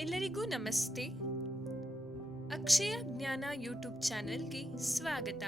ಎಲ್ಲರಿಗೂ ನಮಸ್ತೆ. ಅಕ್ಷಯ ಜ್ಞಾನ ಯೂಟ್ಯೂಬ್ ಚಾನೆಲ್ಗೆ ಸ್ವಾಗತ.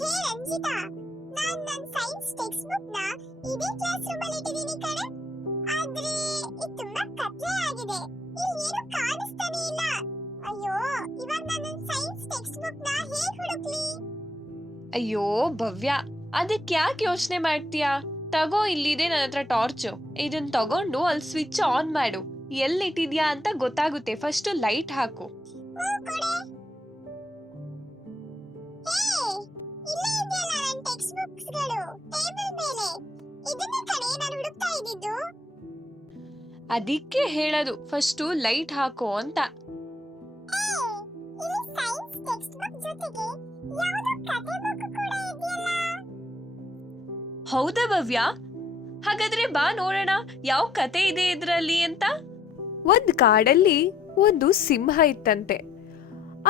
ಹೇ ರಂಜಿತಾ, ನಾನ್ ನನ್ನ ಸೈನ್ಸ್ ಟೆಕ್ಸ್ಟ್ ಬುಕ್ ನ ಇದೇ ಕ್ಲಾಸ್ ರೂಮ್ ಅಲ್ಲಿ ಇಟ್ಟಿದ್ದೀನಿ ಕಣೆ. ಆದ್ರೆ ಇದು ತುಂಬಾ ಕತ್ಲೆ ಆಗಿದೆ, ಇಲ್ಲಿ ಏನು ಕಾಣಿಸ್ತಾನೆ ಇಲ್ಲ. ಅಯ್ಯೋ, ಇವಾಗ ನಾನು ಸೈನ್ಸ್ ಟೆಕ್ಸ್ಟ್ ಬುಕ್ ನ ಹೇಗೆ ಹುಡುಕ್ಲಿ? ಅಯ್ಯೋ ಭವ್ಯ, ಅದಕ್ಕೆ ಯಾಕೆ ಯೋಚನೆ ಮಾಡ್ತೀಯಾ? ತಗೋ, ಇಲ್ಲಿದೆ ನನ್ನ ಹತ್ರ ಟಾರ್ಚು. ಇದನ್ನ ತಗೊಂಡು ಅಲ್ಲಿ ಸ್ವಿಚ್ ಆನ್ ಮಾಡು. ಎಲ್ಲಿಟ್ಟಿದ್ಯಾ ಅಂತ ಗೊತ್ತಾಗುತ್ತೆ. ಫಸ್ಟ್ ಲೈಟ್ ಹಾಕು. ಓ ಕೊಡೆ. ಹೇ, ಇಲ್ಲೇ ಇದೆಯಲ್ಲ ನನ್ನ ಟೆಕ್ಸ್ಟ್ ಬುಕ್ಸ್ ಗಳು ಟೇಬಲ್ ಮೇಲೆ. ಇದನ್ನೇ ಕಣೆ ನಾನು ಹುಡುಕ್ತಾ ಇದ್ದಿದ್ದು. ಅದಕ್ಕೆ ಹೇಳೋದು ಫಸ್ಟ್ ಲೈಟ್ ಹಾಕು ಅಂತ. ಹೇ, ಇಲ್ಲಿ ಸೈನ್ಸ್ ಟೆಕ್ಸ್ಟ್ ಬುಕ್ ಜೊತೆಗೆ ಯಾವುದೋ ಕತೆ ಬುಕ್ ಕೂಡ ಇದೆಯಲ್ಲ. ಹೌದಾ ಭವ್ಯ? ಹಾಗಾದ್ರೆ ಬಾ ನೋಡೋಣ ಯಾವ ಕತೆ ಇದೆ ಇದ್ರಲ್ಲಿ ಅಂತ. ಒಂದ್ ಕಾಡಲ್ಲಿ ಒಂದು ಸಿಂಹ ಇತ್ತಂತೆ.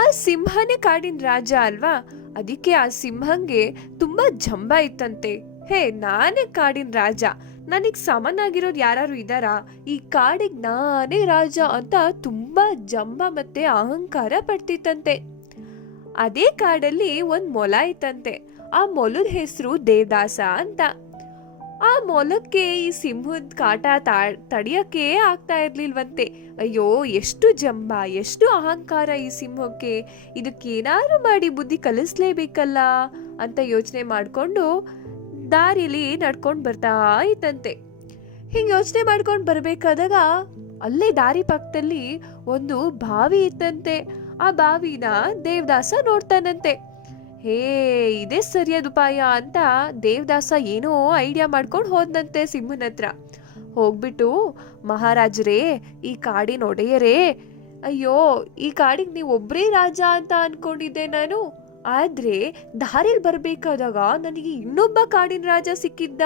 ಆ ಸಿಂಹನೇ ಕಾಡಿನ ರಾಜ ಅಲ್ವಾ, ಅದಕ್ಕೆ ಆ ಸಿಂಹಂಗೆ ತುಂಬಾ ಜಂಬ ಇತ್ತಂತೆ. ಹೇ, ನಾನೇ ಕಾಡಿನ ರಾಜ, ನನಗ್ ಸಮನಾಗಿರೋರು ಯಾರು ಇದ್ದಾರಾ? ಈ ಕಾಡಿಗೆ ನಾನೇ ರಾಜ ಅಂತ ತುಂಬಾ ಜಂಬ ಮತ್ತೆ ಅಹಂಕಾರ ಪಡ್ತಿತ್ತಂತೆ. ಅದೇ ಕಾಡಲ್ಲಿ ಒಂದ್ ಮೊಲ ಇತ್ತಂತೆ. ಆ ಮೊಲದ ಹೆಸರು ದೇವದಾಸ ಅಂತ. ಆ ಮೊಲಕ್ಕೆ ಈ ಸಿಂಹದ ಕಾಟ ತಡಿಯಕ್ಕೆ ಆಗ್ತಾ ಇರ್ಲಿಲ್ವಂತೆ. ಅಯ್ಯೋ, ಎಷ್ಟು ಜಂಬ, ಎಷ್ಟು ಅಹಂಕಾರ ಈ ಸಿಂಹಕ್ಕೆ, ಇದಕ್ಕೇನಾದ್ರು ಮಾಡಿ ಬುದ್ಧಿ ಕಲಿಸ್ಲೇಬೇಕಲ್ಲ ಅಂತ ಯೋಚನೆ ಮಾಡ್ಕೊಂಡು ದಾರಿಲಿ ನಡ್ಕೊಂಡು ಬರ್ತಾ ಇತ್ತಂತೆ. ಹಿಂಗೆ ಯೋಚನೆ ಮಾಡ್ಕೊಂಡು ಬರ್ಬೇಕಾದಾಗ ಅಲ್ಲೇ ದಾರಿ ಪಕ್ಕದಲ್ಲಿ ಒಂದು ಬಾವಿ ಇತ್ತಂತೆ. ಆ ಬಾವಿನ ದೇವದಾಸ ನೋಡ್ತಾನಂತೆ. ಹೇ, ಇದೇ ಸರಿಯಾದ ಉಪಾಯ ಅಂತ ದೇವದಾಸ ಏನೋ ಐಡಿಯಾ ಮಾಡ್ಕೊಂಡು ಹೋದ್ನಂತೆ ಸಿಂಹನ ಹತ್ರ. ಹೋಗ್ಬಿಟ್ಟು, ಮಹಾರಾಜರೇ, ಈ ಕಾಡಿನ ಒಡೆಯರೇ, ಅಯ್ಯೋ, ಈ ಕಾಡಿಗೆ ನೀವು ಒಬ್ರೇ ರಾಜ ಅಂತ ಅನ್ಕೊಂಡಿದ್ದೆ ನಾನು. ಆದ್ರೆ ದಾರಿಲಿ ಬರ್ಬೇಕಾದಾಗ ನನಗೆ ಇನ್ನೊಬ್ಬ ಕಾಡಿನ ರಾಜ ಸಿಕ್ಕಿದ್ದ,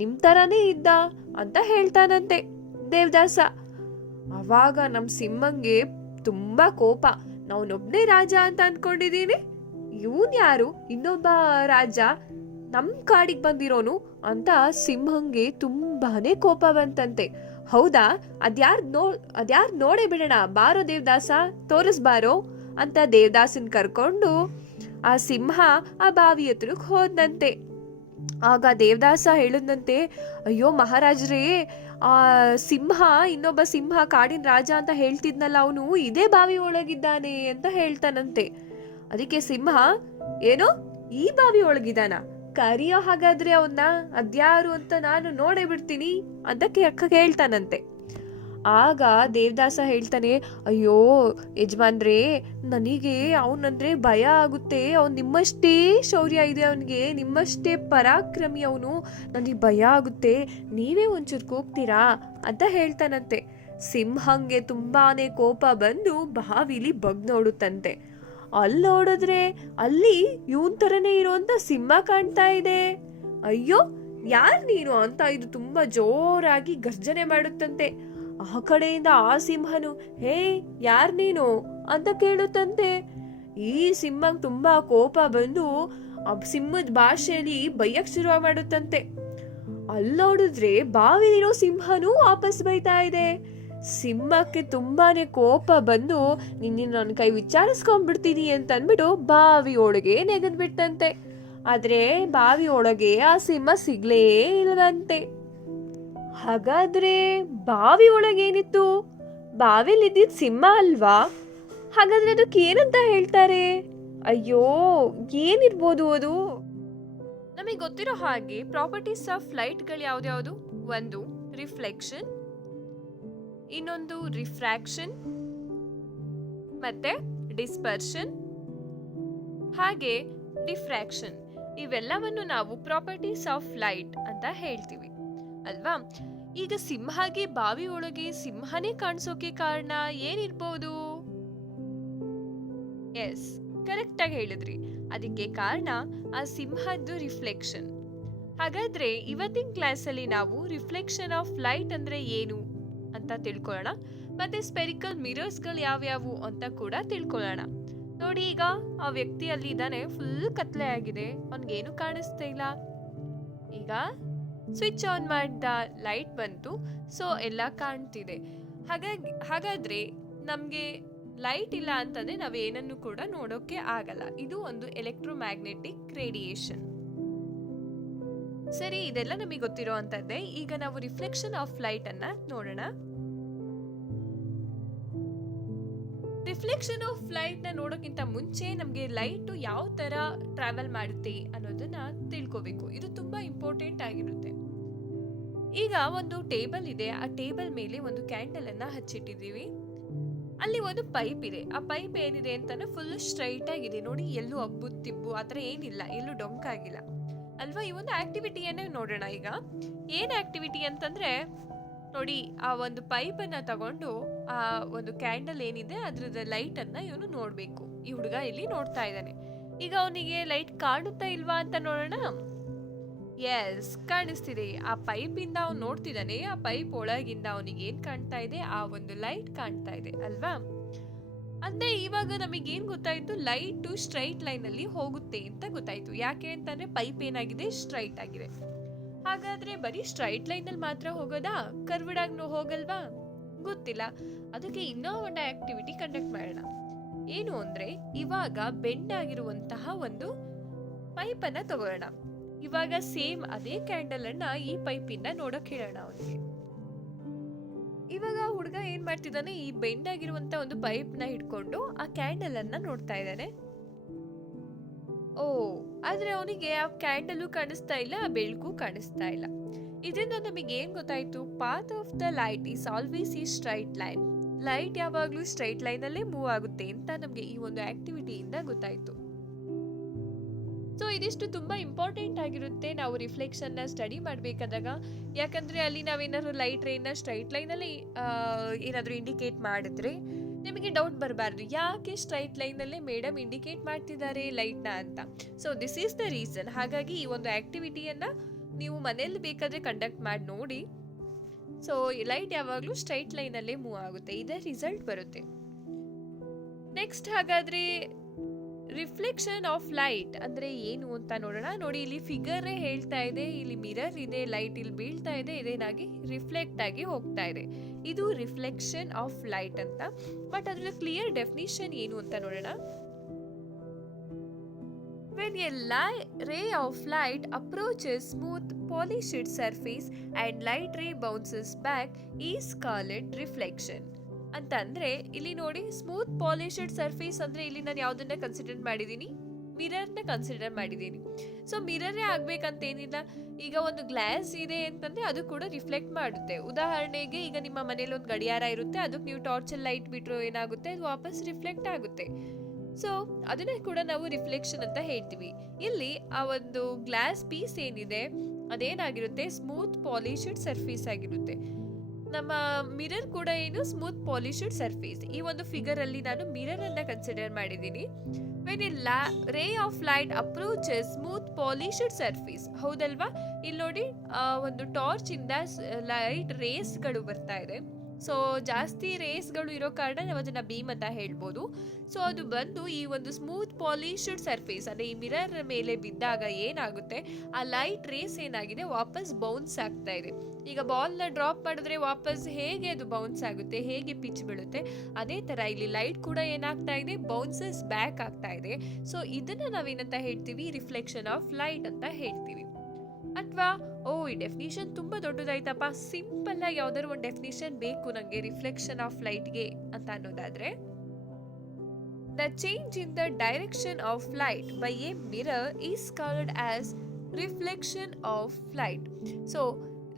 ನಿಮ್ ತರಾನೇ ಇದ್ದ ಅಂತ ಹೇಳ್ತಾನಂತೆ ದೇವದಾಸ. ಅವಾಗ ನಮ್ ಸಿಂಹಂಗೆ ತುಂಬಾ ಕೋಪ. ನಾವನೊಬ್ನೇ ರಾಜ ಅಂತ ಅನ್ಕೊಂಡಿದೀನಿ, ಇವನ್ ಯಾರು ಇನ್ನೊಬ್ಬ ರಾಜ ನಮ್ ಕಾಡಿಗೆ ಬಂದಿರೋನು ಅಂತ ಸಿಂಹಂಗೆ ತುಂಬಾನೇ ಕೋಪ ಬಂತಂತೆ. ಹೌದಾ, ಅದ್ಯಾರ್ ನೋಡೇ ಬಿಡೋಣ, ಬಾರೋ ದೇವದಾಸ, ತೋರಿಸ್ಬಾರೋ ಅಂತ ದೇವದಾಸನ್ ಕರ್ಕೊಂಡು ಆ ಸಿಂಹ ಆ ಬಾವಿ ಹತ್ರಕ್ ಹೋದಂತೆ. ಆಗ ದೇವದಾಸ ಹೇಳದಂತೆ, ಅಯ್ಯೋ ಮಹಾರಾಜರೇ, ಆ ಸಿಂಹ, ಇನ್ನೊಬ್ಬ ಸಿಂಹ ಕಾಡಿನ ರಾಜ ಅಂತ ಹೇಳ್ತಿದ್ನಲ್ಲ, ಅವನು ಇದೇ ಬಾವಿ ಒಳಗಿದ್ದಾನೆ ಅಂತ ಹೇಳ್ತಾನಂತೆ. ಅದಕ್ಕೆ ಸಿಂಹ, ಏನೋ ಈ ಬಾವಿ ಒಳಗಿದಾನ, ಕರಿಯೋ ಹಾಗಾದ್ರೆ ಅವನ್ನ, ಅದ್ಯಾರು ಅಂತ ನಾನು ನೋಡೇ ಬಿಡ್ತೀನಿ ಅಂತ ಹೇಳ್ತಾನಂತೆ. ಆಗ ದೇವದಾಸ ಹೇಳ್ತಾನೆ, ಅಯ್ಯೋ ಯಜಮಾನ್ರೇ, ನನಗೆ ಅವನಂದ್ರೆ ಭಯ ಆಗುತ್ತೆ. ಅವನ್ ನಿಮ್ಮಷ್ಟೇ ಶೌರ್ಯ ಇದೆ ಅವನಿಗೆ, ನಿಮ್ಮಷ್ಟೇ ಪರಾಕ್ರಮಿ ಅವನು, ನನಗೆ ಭಯ ಆಗುತ್ತೆ, ನೀವೇ ಒಂಚೂರು ಕೂಗ್ತೀರಾ ಅಂತ ಹೇಳ್ತಾನಂತೆ. ಸಿಂಹಂಗೆ ತುಂಬಾನೇ ಕೋಪ ಬಂದು ಬಾವಿಲಿ ಬಗ್ ನೋಡುತ್ತಂತೆ. ಅಲ್ಲಿ ನೋಡಿದ್ರೆ ಅಲ್ಲಿ ಇವನ್ ತರನೇ ಇರುವಂತ ಸಿಂಹ ಕಾಣ್ತಾ ಇದೆ. ಅಯ್ಯೋ, ಯಾರ್ ನೀನು ಅಂತ ಇದು ತುಂಬಾ ಜೋರಾಗಿ ಗರ್ಜನೆ ಮಾಡುತ್ತಂತೆ. ಆ ಕಡೆಯಿಂದ ಆ ಸಿಂಹನು, ಹೇ, ಯಾರ್ ನೀನು ಅಂತ ಕೇಳುತ್ತಂತೆ. ಈ ಸಿಂಹಂಗ್ ತುಂಬಾ ಕೋಪ ಬಂದು ಆ ಸಿಂಹದ ಭಾಷೆಯಲ್ಲಿ ಬೈಯಕ್ ಶುರು ಮಾಡುತ್ತಂತೆ. ಅಲ್ಲಿ ನೋಡಿದ್ರೆ ಬಾವಿಲಿರೋ ಸಿಂಹನು ವಾಪಸ್ ಬೈತಾ ಇದೆ. ಸಿಂಹಕ್ಕೆ ತುಂಬಾನೇ ಕೋಪ ಬಂದು, ನಿನ್ನ ನನ್ನ ಕೈ ವಿಚಾರಿಸ್ಕೊಂಡ್ಬಿಡ್ತೀನಿ ಅಂತ ಅಂದ್ಬಿಟ್ಟು ಬಾವಿ ಒಳಗೆ ನೆಗೆದ್ಬಿಟ್ಟಂತೆ. ಆದ್ರೆ ಬಾವಿ ಒಳಗೆ ಆ ಸಿಂಹ ಸಿಗ್ಲೇ ಇಲ್ಲದಂತೆ. ಹಾಗಾದ್ರೆ ಬಾವಿ ಒಳಗೇನಿತ್ತು? ಬಾವಿಲಿ ಇದ್ದಿದ್ ಸಿಂಹ ಅಲ್ವಾ? ಹಾಗಾದ್ರೆ ಅದಕ್ಕೆ ಏನಂತ ಹೇಳ್ತಾರೆ? ಅಯ್ಯೋ, ಏನಿರ್ಬೋದು ಅದು? ನಮಗೆ ಗೊತ್ತಿರೋ ಹಾಗೆ ಪ್ರಾಪರ್ಟೀಸ್ ಆಫ್ ಲೈಟ್ಗಳು ಯಾವ್ದ್ಯಾವುದು? ಒಂದು ರಿಫ್ಲೆಕ್ಷನ್, ಇನ್ನೊಂದು ರಿಫ್ರಾಕ್ಷನ್, ಮತ್ತೆ ಡಿಸ್ಪರ್ಷನ್, ಹಾಗೆ ಡಿಫ್ರಾಕ್ಷನ್. ಇವೆಲ್ಲವನ್ನು ನಾವು ಪ್ರಾಪರ್ಟೀಸ್ ಆಫ್ ಲೈಟ್ ಅಂತ ಹೇಳ್ತೀವಿ ಅಲ್ವಾ? ಈಗ ಸಿಂಹಗೆ ಬಾವಿ ಒಳಗೆ ಸಿಂಹನೇ ಕಾಣಿಸೋಕೆ ಕಾರಣ ಏನಿರ್ಬೋದು? ಎಸ್, ಕರೆಕ್ಟಾಗಿ ಹೇಳಿದ್ರಿ. ಅದಕ್ಕೆ ಕಾರಣ ಆ ಸಿಂಹದ್ದು ರಿಫ್ಲೆಕ್ಷನ್. ಹಾಗಾದ್ರೆ ಇವತ್ತಿನ ಕ್ಲಾಸಲ್ಲಿ ನಾವು ರಿಫ್ಲೆಕ್ಷನ್ ಆಫ್ ಲೈಟ್ ಅಂದ್ರೆ ಏನು ಅಂತ ತಿಳ್ಕೊಳ್ಳೋಣ. ಮತ್ತೆ ಸ್ಪೆರಿಕಲ್ ಮಿರರ್ಸ್ಗಳು ಯಾವ್ಯಾವು ಅಂತ ಕೂಡ ತಿಳ್ಕೊಳ್ಳೋಣ. ನೋಡಿ, ಈಗ ಆ ವ್ಯಕ್ತಿ ಅಲ್ಲಿ ಇದ್ದಾನೆ, ಫುಲ್ ಕತ್ಲೆ ಆಗಿದೆ, ಅವನ್ಗೇನು ಕಾಣಿಸ್ತಾ ಇಲ್ಲ. ಈಗ ಸ್ವಿಚ್ ಆನ್ ಮಾಡಿದ, ಲೈಟ್ ಬಂತು, ಸೊ ಎಲ್ಲ ಕಾಣ್ತಿದೆ. ಹಾಗಾದ್ರೆ ನಮ್ಗೆ ಲೈಟ್ ಇಲ್ಲ ಅಂತಂದ್ರೆ ನಾವೇನನ್ನು ಕೂಡ ನೋಡೋಕೆ ಆಗಲ್ಲ. ಇದು ಒಂದು ಎಲೆಕ್ಟ್ರೋಮ್ಯಾಗ್ನೆಟಿಕ್ ರೇಡಿಯೇಷನ್. ಸರಿ, ಇದೆಲ್ಲ ನಮಗೆ ಗೊತ್ತಿರೋ ಅಂತದ್ದೇ. ಈಗ ನಾವು ರಿಫ್ಲೆಕ್ಷನ್ ಆಫ್ ಲೈಟ್ ಅನ್ನ ನೋಡೋಣ. ರಿಫ್ಲೆಕ್ಷನ್ ಆಫ್ ಲೈಟ್ ನ ನೋಡೋಕ್ಕಿಂತ ಮುಂಚೆ ನಮ್ಗೆ ಲೈಟ್ ಯಾವ ತರ ಟ್ರಾವೆಲ್ ಮಾಡುತ್ತೆ ಅನ್ನೋದನ್ನ ತಿಳ್ಕೋಬೇಕು. ಇದು ತುಂಬಾ ಇಂಪಾರ್ಟೆಂಟ್ ಆಗಿರುತ್ತೆ. ಈಗ ಒಂದು ಟೇಬಲ್ ಇದೆ, ಆ ಟೇಬಲ್ ಮೇಲೆ ಒಂದು ಕ್ಯಾಂಡಲ್ ಅನ್ನ ಹಚ್ಚಿಟ್ಟಿದೀವಿ. ಅಲ್ಲಿ ಒಂದು ಪೈಪ್ ಇದೆ. ಆ ಪೈಪ್ ಏನಿದೆ ಅಂತಂದ್ರೆ ಫುಲ್ ಸ್ಟ್ರೈಟ್ ಆಗಿದೆ. ನೋಡಿ, ಎಲ್ಲೂ ಅಬ್ಬು ತಿಬ್ಬು ಆತರ ಏನಿಲ್ಲ, ಎಲ್ಲೂ ಡೊಂಕಾಗಿಲ್ಲ ಅಲ್ವಾ. ಈ ಒಂದು ಆಕ್ಟಿವಿಟಿಯನ್ನೇ ನೋಡೋಣ. ಈಗ ಏನ್ ಆಕ್ಟಿವಿಟಿ ಅಂತಂದ್ರೆ, ನೋಡಿ, ಆ ಒಂದು ಪೈಪ್ ಅನ್ನ ತಗೊಂಡು ಆ ಒಂದು ಕ್ಯಾಂಡಲ್ ಏನಿದೆ ಅದ್ರದ ಲೈಟ್ ಅನ್ನ ಇವನು ನೋಡ್ಬೇಕು. ಈ ಹುಡುಗ ಇಲ್ಲಿ ನೋಡ್ತಾ ಇದ್ದಾನೆ. ಈಗ ಅವನಿಗೆ ಲೈಟ್ ಕಾಣುತ್ತಾ ಇಲ್ವಾ ಅಂತ ನೋಡೋಣ. ಎಸ್, ಕಾಣಿಸ್ತಿದೆ. ಆ ಪೈಪ್ ಇಂದ ಅವ್ನು ನೋಡ್ತಿದ್ದಾನೆ. ಆ ಪೈಪ್ ಒಳಗಿಂದ ಅವನಿಗೆ ಏನ್ ಕಾಣ್ತಾ ಇದೆ? ಆ ಒಂದು ಲೈಟ್ ಕಾಣ್ತಾ ಇದೆ ಅಲ್ವಾ. ಅಂದ್ರೆ ಇವಾಗ ನಮಗೆ ಏನ್ ಗೊತ್ತಾಯ್ತು? ಲೈಟ್ ಸ್ಟ್ರೈಟ್ ಲೈನ್ ಅಲ್ಲಿ ಹೋಗುತ್ತೆ ಅಂತ ಗೊತ್ತಾಯ್ತು. ಯಾಕೆ ಅಂತಂದ್ರೆ ಪೈಪ್ ಏನಾಗಿದೆ? ಸ್ಟ್ರೈಟ್ ಆಗಿದೆ. ಹಾಗಾದ್ರೆ ಬರೀ ಸ್ಟ್ರೈಟ್ ಲೈನ್ ಅಲ್ಲಿ ಮಾತ್ರ ಹೋಗೋದಾ? ಕರ್ವ್ಡ್ ಆಗಿ ಹೋಗಲ್ವಾ? ಗೊತ್ತಿಲ್ಲ. ಅದಕ್ಕೆ ಇನ್ನೂ ಒಂದು ಆಕ್ಟಿವಿಟಿ ಕಂಡಕ್ಟ್ ಮಾಡೋಣ. ಏನು ಅಂದ್ರೆ, ಇವಾಗ ಬೆಂಡ್ ಆಗಿರುವಂತಹ ಒಂದು ಪೈಪ್ ಅನ್ನ ತಗೊಳ್ಳೋಣ. ಇವಾಗ ಸೇಮ್ ಅದೇ ಕ್ಯಾಂಡಲ್ ಅನ್ನ ಈ ಪೈಪ್ ಇಂದ ನೋಡಕ್ ಹೇಳೋಣ ಅವನಿಗೆ. ಇವಾಗ ಹುಡುಗ ಏನ್ ಮಾಡ್ತಿದ್ದಾನೆ? ಈ ಬೆಂಡ್ ಆಗಿರುವಂತ ಒಂದು ಪೈಪ್ ನ ಹಿಡ್ಕೊಂಡು ಆ ಕ್ಯಾಂಡಲ್ ಅನ್ನ ನೋಡ್ತಾ ಇದ್ದಾನೆ. ಓ, ಆದ್ರೆ ಅವನಿಗೆ ಆ ಕ್ಯಾಂಡಲ್ ಕಾಣಿಸ್ತಾ ಇಲ್ಲ, ಆ ಬೆಳಕು ಕಾಣಿಸ್ತಾ ಇಲ್ಲ. ಇದರಿಂದ ನಮಗೆ ಏನ್ ಗೊತ್ತಾಯ್ತು? Path of the light is always ಈ ಸ್ಟ್ರೈಟ್ ಲೈನ್. ಲೈಟ್ ಯಾವಾಗ್ಲೂ ಸ್ಟ್ರೈಟ್ ಲೈನ್ ಅಲ್ಲೇ ಮೂವ್ ಆಗುತ್ತೆ ಅಂತ ನಮ್ಗೆ ಈ ಒಂದು ಆಕ್ಟಿವಿಟಿಯಿಂದ ಗೊತ್ತಾಯ್ತು. ಸೊ ಇದಿಷ್ಟು ತುಂಬಾ ಇಂಪಾರ್ಟೆಂಟ್ ಆಗಿರುತ್ತೆ ನಾವು ರಿಫ್ಲೆಕ್ಷನ್ ನ ಸ್ಟಡಿ ಮಾಡ್ಬೇಕಾದಾಗ. ಯಾಕಂದ್ರೆ ಅಲ್ಲಿ ನಾವೇನಾದ್ರು ಲೈಟ್ ರೇ ನ ಸ್ಟ್ರೈಟ್ ಲೈನ್ ಅಲ್ಲಿ ಏನಾದ್ರು ಇಂಡಿಕೇಟ್ ಮಾಡಿದ್ರೆ ನಿಮಗೆ ಡೌಟ್ ಬರಬಾರ್ದು, ಯಾಕೆ ಸ್ಟ್ರೈಟ್ ಲೈನ್ ಅಲ್ಲೇ ಮೇಡಮ್ ಇಂಡಿಕೇಟ್ ಮಾಡ್ತಿದ್ದಾರೆ ಲೈಟ್ ನ ಅಂತ. So this is the reason. ಹಾಗಾಗಿ ಈ ಒಂದು ಆಕ್ಟಿವಿಟಿಯನ್ನ ನೀವು ಮನೇಲಿ ಬೇಕಾದ್ರೆ ಕಂಡಕ್ಟ್ ಮಾಡಿ ನೋಡಿ. ಸೊ ಲೈಟ್ ಯಾವಾಗ್ಲೂ ಸ್ಟ್ರೈಟ್ ಲೈನ್ ಅಲ್ಲೇ ಮೂವ್ ಆಗುತ್ತೆ, ಇದೇ ರಿಸಲ್ಟ್ ಬರುತ್ತೆ. ನೆಕ್ಸ್ಟ್, ಹಾಗಾದ್ರೆ ರಿಫ್ಲೆಕ್ಷನ್ ಆಫ್ ಲೈಟ್ ಅಂದ್ರೆ ಏನು ಅಂತ ನೋಡೋಣ. ನೋಡಿ, ಇಲ್ಲಿ ಫಿಗರ್ ಹೇಳ್ತಾ ಇದೆ, ಇಲ್ಲಿ ಮಿರರ್ ಇದೆ, ಲೈಟ್ ಇಲ್ಲಿ ಬೀಳ್ತಾ ಇದೆ, ಇದೇನಾಗಿ ರಿಫ್ಲೆಕ್ಟ್ ಆಗಿ ಹೋಗ್ತಾ ಇದೆ. ಇದು ರಿಫ್ಲೆಕ್ಷನ್ ಆಫ್ ಲೈಟ್ ಅಂತ. ಬಟ್ ಅದ್ರ ಕ್ಲಿಯರ್ ಡೆಫಿನಿಷನ್ ಏನು ಅಂತ ನೋಡೋಣ. When a ray of light approaches smooth polished surface and light ray bounces back is called reflection. ಅಂತ ಅಂದ್ರೆ ಇಲ್ಲಿ ನೋಡಿ, ಸ್ಮೂತ್ ಪಾಲಿಶ್ಡ್ ಸರ್ಫೇಸ್ ಅಂದ್ರೆ ಇಲ್ಲಿ ನಾನು ಯಾವ್ದನ್ನ ಕನ್ಸಿಡರ್ ಮಾಡಿದೀನಿ? ಮಿರರ್ ನ ಕನ್ಸಿಡರ್ ಮಾಡಿದೀನಿ. ಸೊ ಮಿರರೇ ಆಗ್ಬೇಕಂತ ಏನಿಲ್ಲ. ಈಗ ಒಂದು ಗ್ಲಾಸ್ ಇದೆ ಅಂತಂದ್ರೆ ಅದು ಕೂಡ ರಿಫ್ಲೆಕ್ಟ್ ಮಾಡುತ್ತೆ. ಉದಾಹರಣೆಗೆ, ಈಗ ನಿಮ್ಮ ಮನೇಲಿ ಒಂದು ಗಡಿಯಾರ ಇರುತ್ತೆ, ಅದಕ್ಕೆ ನೀವು ಟಾರ್ಚ್ ಲೈಟ್ ಬಿಟ್ರು ಏನಾಗುತ್ತೆ? ಅದು ವಾಪಸ್ ರಿಫ್ಲೆಕ್ಟ್ ಆಗುತ್ತೆ. ಸೊ ಅದನ್ನ ಕೂಡ ನಾವು ರಿಫ್ಲೆಕ್ಷನ್ ಅಂತ ಹೇಳ್ತೀವಿ. ಇಲ್ಲಿ ಆ ಒಂದು ಗ್ಲಾಸ್ ಪೀಸ್ ಏನಿದೆ ಅದೇನಾಗಿರುತ್ತೆ? ಸ್ಮೂತ್ ಪಾಲಿಶ್ಡ್ ಸರ್ಫೇಸ್ ಆಗಿರುತ್ತೆ. ನಮ್ಮ ಮಿರರ್ ಕೂಡ ಏನು? Smooth polished surface. ಈ ಒಂದು ಫಿಗರ್ ಅಲ್ಲಿ ನಾನು ಮಿರರ್ ಅನ್ನ ಕನ್ಸಿಡರ್ ಮಾಡಿದ್ದೀನಿ. When A ray of light approaches smooth polished surface, ಹೌದಲ್ವಾ? ಇಲ್ಲಿ ನೋಡಿ, ಒಂದು ಟಾರ್ಚ್ ಇಂದ ಲೈಟ್ ರೇಸ್ ಗಳು ಬರ್ತಾ ಇದೆ. ಸೊ ಜಾಸ್ತಿ ರೇಸ್ಗಳು ಇರೋ ಕಾರಣ ನಾವು ಅದನ್ನ ಬೀಮ್ ಅಂತ ಹೇಳ್ಬೋದು. ಸೊ ಅದು ಬಂದು ಈ ಒಂದು ಸ್ಮೂತ್ ಪಾಲಿಶ್ಡ್ ಸರ್ಫೇಸ್ ಅಂದ್ರೆ ಈ ಮಿರರ್ ಮೇಲೆ ಬಿದ್ದಾಗ ಏನಾಗುತ್ತೆ? ಆ ಲೈಟ್ ರೇಸ್ ಏನಾಗಿದೆ? ವಾಪಸ್ ಬೌನ್ಸ್ ಆಗ್ತಾ ಇದೆ. ಈಗ ಬಾಲ್ ನ ಡ್ರಾಪ್ ಮಾಡಿದ್ರೆ ವಾಪಸ್ ಹೇಗೆ ಅದು ಬೌನ್ಸ್ ಆಗುತ್ತೆ, ಹೇಗೆ ಪಿಚ್ ಬೀಳುತ್ತೆ, ಅದೇ ತರ ಇಲ್ಲಿ ಲೈಟ್ ಕೂಡ ಏನಾಗ್ತಾ ಇದೆ? ಬೌನ್ಸಸ್ ಬ್ಯಾಕ್ ಆಗ್ತಾ ಇದೆ. ಸೊ ಇದನ್ನ ನಾವೇನಂತ ಹೇಳ್ತೀವಿ? ರಿಫ್ಲೆಕ್ಷನ್ ಆಫ್ ಲೈಟ್ ಅಂತ ಹೇಳ್ತೀವಿ. ಅಥವಾ ಈ ಡೆಫಿನಿಷನ್ ತುಂಬಾ ದೊಡ್ಡದಾಯ್ತಪ್ಪ, ಸಿಂಪಲ್ ಆಗಿ ಯಾವ್ದಾದ್ರು ಒಂದು ಡೆಫಿನಿಷನ್ ಬೇಕು ನಂಗೆ ರಿಫ್ಲೆಕ್ಷನ್ ಆಫ್ ಲೈಟ್ಗೆ ಅಂತ ಅನ್ನೋದಾದ್ರೆ, the change in the direction of light by A mirror is called as reflection of light. So